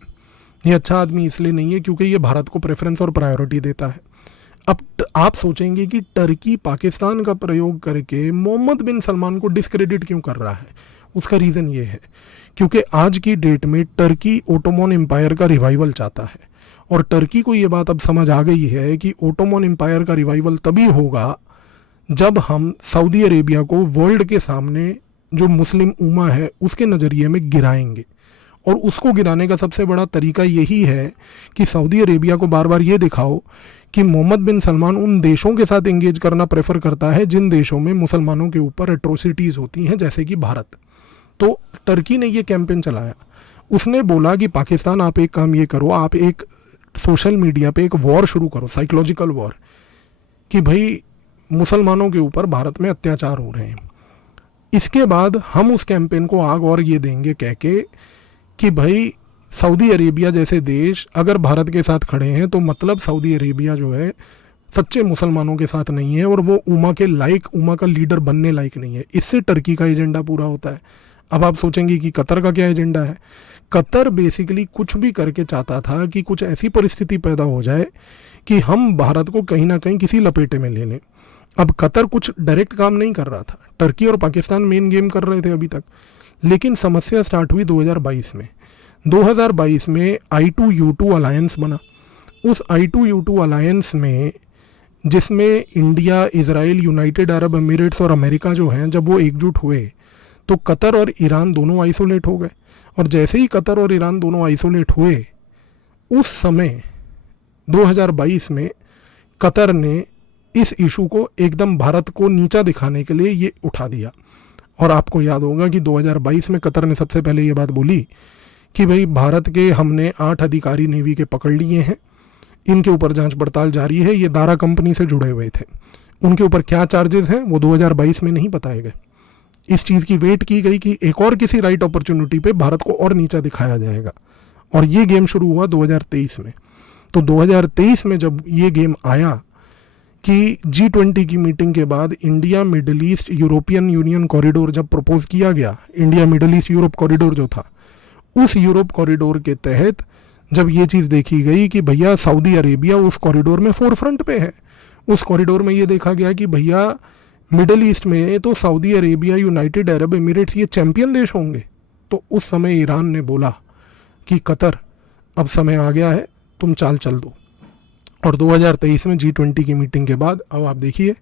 ये अच्छा आदमी इसलिए नहीं है क्योंकि ये भारत को प्रेफरेंस और प्रायोरिटी देता है। अब आप सोचेंगे कि टर्की पाकिस्तान का प्रयोग करके मोहम्मद बिन सलमान को डिस्क्रेडिट क्यों कर रहा है। उसका रीज़न ये है क्योंकि आज की डेट में टर्की ओटोमन एम्पायर का रिवाइवल चाहता है, और टर्की को ये बात अब समझ आ गई है कि ओटोमन एम्पायर का रिवाइवल तभी होगा जब हम सऊदी अरेबिया को वर्ल्ड के सामने जो मुस्लिम उम्मा है उसके नज़रिए में गिराएंगे। और उसको गिराने का सबसे बड़ा तरीका यही है कि सऊदी अरेबिया को बार बार ये दिखाओ कि मोहम्मद बिन सलमान उन देशों के साथ एंगेज करना प्रेफर करता है जिन देशों में मुसलमानों के ऊपर एट्रोसिटीज़ होती हैं, जैसे कि भारत। तो टर्की ने ये कैंपेन चलाया। उसने बोला कि पाकिस्तान आप एक काम ये करो, आप एक सोशल मीडिया पे एक वॉर शुरू करो, साइकोलॉजिकल वॉर, कि भाई मुसलमानों के ऊपर भारत में अत्याचार हो रहे हैं। इसके बाद हम उस कैंपेन को आग और ये देंगे कह के कि भाई सऊदी अरेबिया जैसे देश अगर भारत के साथ खड़े हैं तो मतलब सऊदी अरेबिया जो है सच्चे मुसलमानों के साथ नहीं है और वो उम्मा के लायक, उम्मा का लीडर बनने लायक नहीं है। इससे टर्की का एजेंडा पूरा होता है। अब आप सोचेंगे कि कतर का क्या एजेंडा है। कतर बेसिकली कुछ भी करके चाहता था कि कुछ ऐसी परिस्थिति पैदा हो जाए कि हम भारत को कहीं ना कहीं किसी लपेटे में ले लें। अब कतर कुछ डायरेक्ट काम नहीं कर रहा था, टर्की और पाकिस्तान मेन गेम कर रहे थे अभी तक। लेकिन समस्या स्टार्ट हुई 2022 में। 2022 में I2U2 अलायंस बना। उस I2U2 अलायंस में जिसमें India, Israel, United Arab Emirates और अमेरिका जो हैं, जब वो एकजुट हुए तो कतर और ईरान दोनों आइसोलेट हो गए। और जैसे ही कतर और ईरान दोनों आइसोलेट हुए, उस समय 2022 में कतर ने इस इशू को एकदम भारत को नीचा दिखाने के लिए ये उठा दिया। और आपको याद होगा कि 2022 में कतर ने सबसे पहले ये बात बोली कि भाई भारत के हमने 8 अधिकारी नेवी के पकड़ लिए हैं, इनके ऊपर जांच पड़ताल जारी है। ये दारा कंपनी से जुड़े हुए थे, उनके ऊपर क्या चार्जेस हैं वो 2022 में नहीं बताए गए। इस चीज़ की वेट की गई कि एक और किसी राइट अपॉर्चुनिटी पे भारत को और नीचा दिखाया जाएगा। और ये गेम शुरू हुआ 2023 में। तो 2023 में जब ये गेम आया कि G20 की मीटिंग के बाद India middle east European union corridor जब प्रपोज किया गया, India middle east Europe corridor जो था, उस यूरोप कॉरिडोर के तहत जब ये चीज़ देखी गई कि भैया सऊदी अरेबिया उस कॉरिडोर में फोरफ्रंट पे है, उस कॉरिडोर में ये देखा गया कि भैया मिडल ईस्ट में तो Saudi Arabia, United Arab Emirates ये चैंपियन देश होंगे। तो उस समय ईरान ने बोला कि कतर अब समय आ गया है, तुम चाल चल दो। और 2023 में G20 की मीटिंग के बाद अब आप देखिए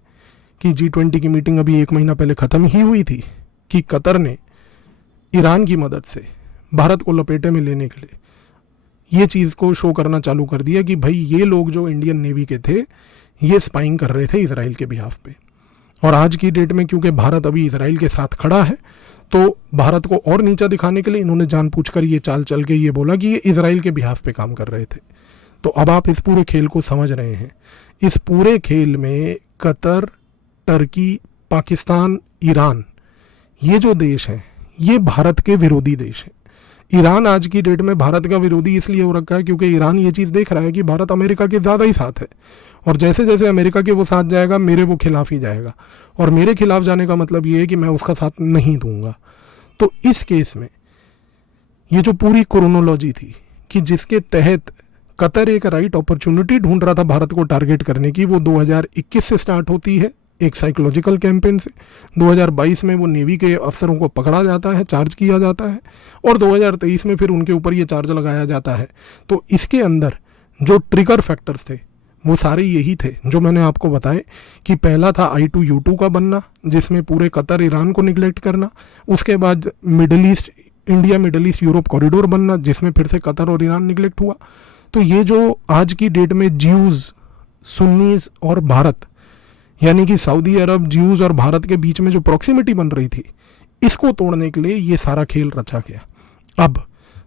कि G20 की मीटिंग अभी 1 महीना पहले ख़त्म ही हुई थी कि कतर ने ईरान की मदद से भारत को लपेटे में लेने के लिए ये चीज़ को शो करना चालू कर दिया कि भाई ये लोग जो इंडियन नेवी के थे ये स्पाइंग कर रहे थे इसराइल के बिहाफ पे। और आज की डेट में क्योंकि भारत अभी इसराइल के साथ खड़ा है तो भारत को और नीचा दिखाने के लिए इन्होंने जानबूझकर ये चाल चल के ये बोला कि ये इसराइल के बिहाफ पे काम कर रहे थे। तो अब आप इस पूरे खेल को समझ रहे हैं। इस पूरे खेल में कतर, टर्की, पाकिस्तान, ईरान, ये जो देश हैं ये भारत के विरोधी देश हैं। ईरान आज की डेट में भारत का विरोधी इसलिए हो रखा है क्योंकि ईरान ये चीज़ देख रहा है कि भारत अमेरिका के ज़्यादा ही साथ है, और जैसे जैसे अमेरिका के वो साथ जाएगा मेरे वो खिलाफ ही जाएगा, और मेरे खिलाफ जाने का मतलब ये है कि मैं उसका साथ नहीं दूंगा। तो इस केस में ये जो पूरी क्रोनोलॉजी थी कि जिसके तहत कतर एक राइट अपॉर्चुनिटी ढूंढ रहा था भारत को टारगेट करने की, वो 2021 से स्टार्ट होती है एक साइकोलॉजिकल कैंपेन से। 2022 में वो नेवी के अफसरों को पकड़ा जाता है, चार्ज किया जाता है, और 2023 में फिर उनके ऊपर ये चार्ज लगाया जाता है। तो इसके अंदर जो ट्रिगर फैक्टर्स थे वो सारे यही थे जो मैंने आपको बताए कि पहला था I2U2 का बनना, जिसमें पूरे कतर ईरान को निगलेक्ट करना। उसके बाद middle east, India middle east Europe corridor बनना, जिसमें फिर से कतर और ईरान निगलेक्ट हुआ। तो ये जो आज की डेट में ज्यूज़, सुन्नीज और भारत, यानी कि सऊदी अरब, ज्यूज़ और भारत के बीच में जो प्रॉक्सिमिटी बन रही थी, इसको तोड़ने के लिए ये सारा खेल रचा गया। अब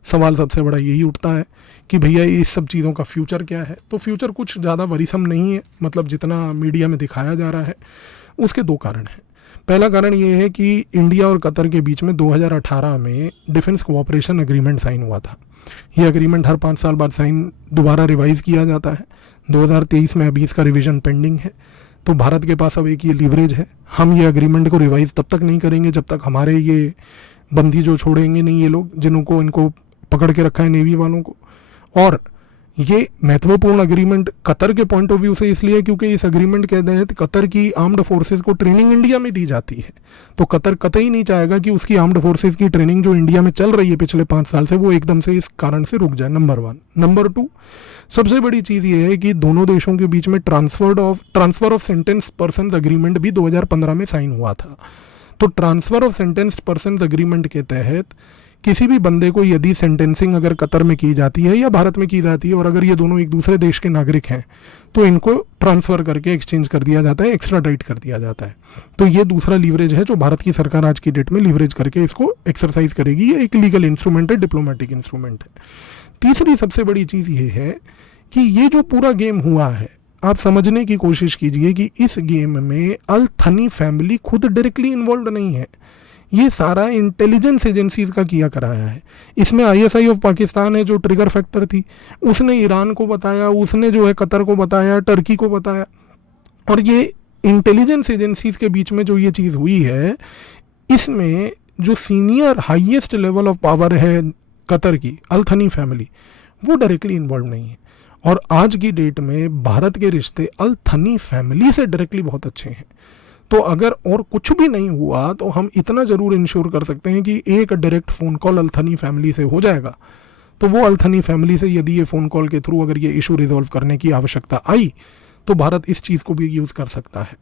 सवाल सबसे बड़ा यही उठता है कि भैया इस सब चीज़ों का फ्यूचर क्या है। तो फ्यूचर कुछ ज़्यादा वरीसम नहीं है, मतलब जितना मीडिया में दिखाया जा रहा है। उसके दो कारण हैं। पहला कारण ये है कि इंडिया और कतर के बीच में 2018 में डिफेंस कोऑपरेशन एग्रीमेंट साइन हुआ था। ये एग्रीमेंट हर 5 साल बाद साइन दोबारा रिवाइज़ किया जाता है। 2023 में अभी इसका रिवीजन पेंडिंग है। तो भारत के पास अब एक ये लीवरेज है, हम ये एग्रीमेंट को रिवाइज़ तब तक नहीं करेंगे जब तक हमारे ये बंदी जो छोड़ेंगे नहीं ये लोग, जिनको इनको पकड़ के रखा है नेवी वालों को। और ये महत्वपूर्ण एग्रीमेंट कतर के पॉइंट ऑफ व्यू से इसलिए क्योंकि इस एग्रीमेंट के तहत कतर की आर्म्ड फोर्सेस को ट्रेनिंग इंडिया में दी जाती है। तो कतर कतई नहीं चाहेगा कि उसकी आर्म्ड फोर्सेस की ट्रेनिंग जो इंडिया में चल रही है पिछले 5 साल से, वो एकदम से इस कारण से रुक जाए। नंबर 1। नंबर 2, सबसे बड़ी चीज़ ये है कि दोनों देशों के बीच में transfer of sentence person agreement भी 2015 में साइन हुआ था। तो transfer of sentenced person agreement के तहत किसी भी बंदे को यदि सेंटेंसिंग अगर कतर में की जाती है या भारत में की जाती है, और अगर ये दोनों एक दूसरे देश के नागरिक हैं, तो इनको ट्रांसफ़र करके एक्सचेंज कर दिया जाता है, एक्स्ट्राडाइट कर दिया जाता है। तो ये दूसरा लीवरेज है जो भारत की सरकार आज की डेट में लीवरेज करके इसको एक्सरसाइज करेगी। ये एक लीगल इंस्ट्रूमेंट है, डिप्लोमेटिक इंस्ट्रूमेंट है। तीसरी सबसे बड़ी चीज़ ये है कि ये जो पूरा गेम हुआ है, आप समझने की कोशिश कीजिए कि इस गेम में अल थनी फैमिली खुद डायरेक्टली इन्वॉल्व नहीं है। ये सारा इंटेलिजेंस एजेंसीज का किया कराया है। इसमें ISI ऑफ पाकिस्तान है जो ट्रिगर फैक्टर थी, उसने ईरान को बताया, उसने जो है कतर को बताया, टर्की को बताया। और ये इंटेलिजेंस एजेंसीज के बीच में जो ये चीज़ हुई है, इसमें जो senior highest level of power है कतर की, अल थनी फैमिली, वो डायरेक्टली इन्वॉल्व नहीं है। और आज की डेट में भारत के रिश्ते अल थनी फैमिली से डायरेक्टली बहुत अच्छे हैं। तो अगर और कुछ भी नहीं हुआ तो हम इतना ज़रूर इंश्योर कर सकते हैं कि एक डायरेक्ट फ़ोन कॉल अल्थनी फैमिली से हो जाएगा। तो वो अल्थनी फैमिली से यदि ये फ़ोन कॉल के थ्रू अगर ये इशू रिजॉल्व करने की आवश्यकता आई तो भारत इस चीज़ को भी यूज़ कर सकता है।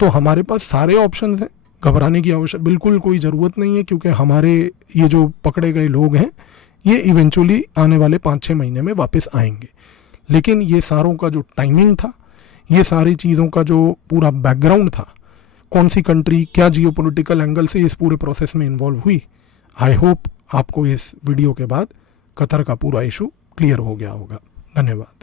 तो हमारे पास सारे ऑप्शंस हैं, घबराने की आवश्यकता बिल्कुल कोई ज़रूरत नहीं है, क्योंकि हमारे ये जो पकड़े गए लोग हैं ये इवेंचुअली आने वाले 5-6 महीने में वापस आएंगे। लेकिन ये सारों का जो टाइमिंग था, ये सारी चीज़ों का जो पूरा बैकग्राउंड था, कौन सी कंट्री क्या जियोपॉलिटिकल एंगल से इस पूरे प्रोसेस में इन्वॉल्व हुई, आई होप आपको इस वीडियो के बाद कतर का पूरा इशू क्लियर हो गया होगा। धन्यवाद।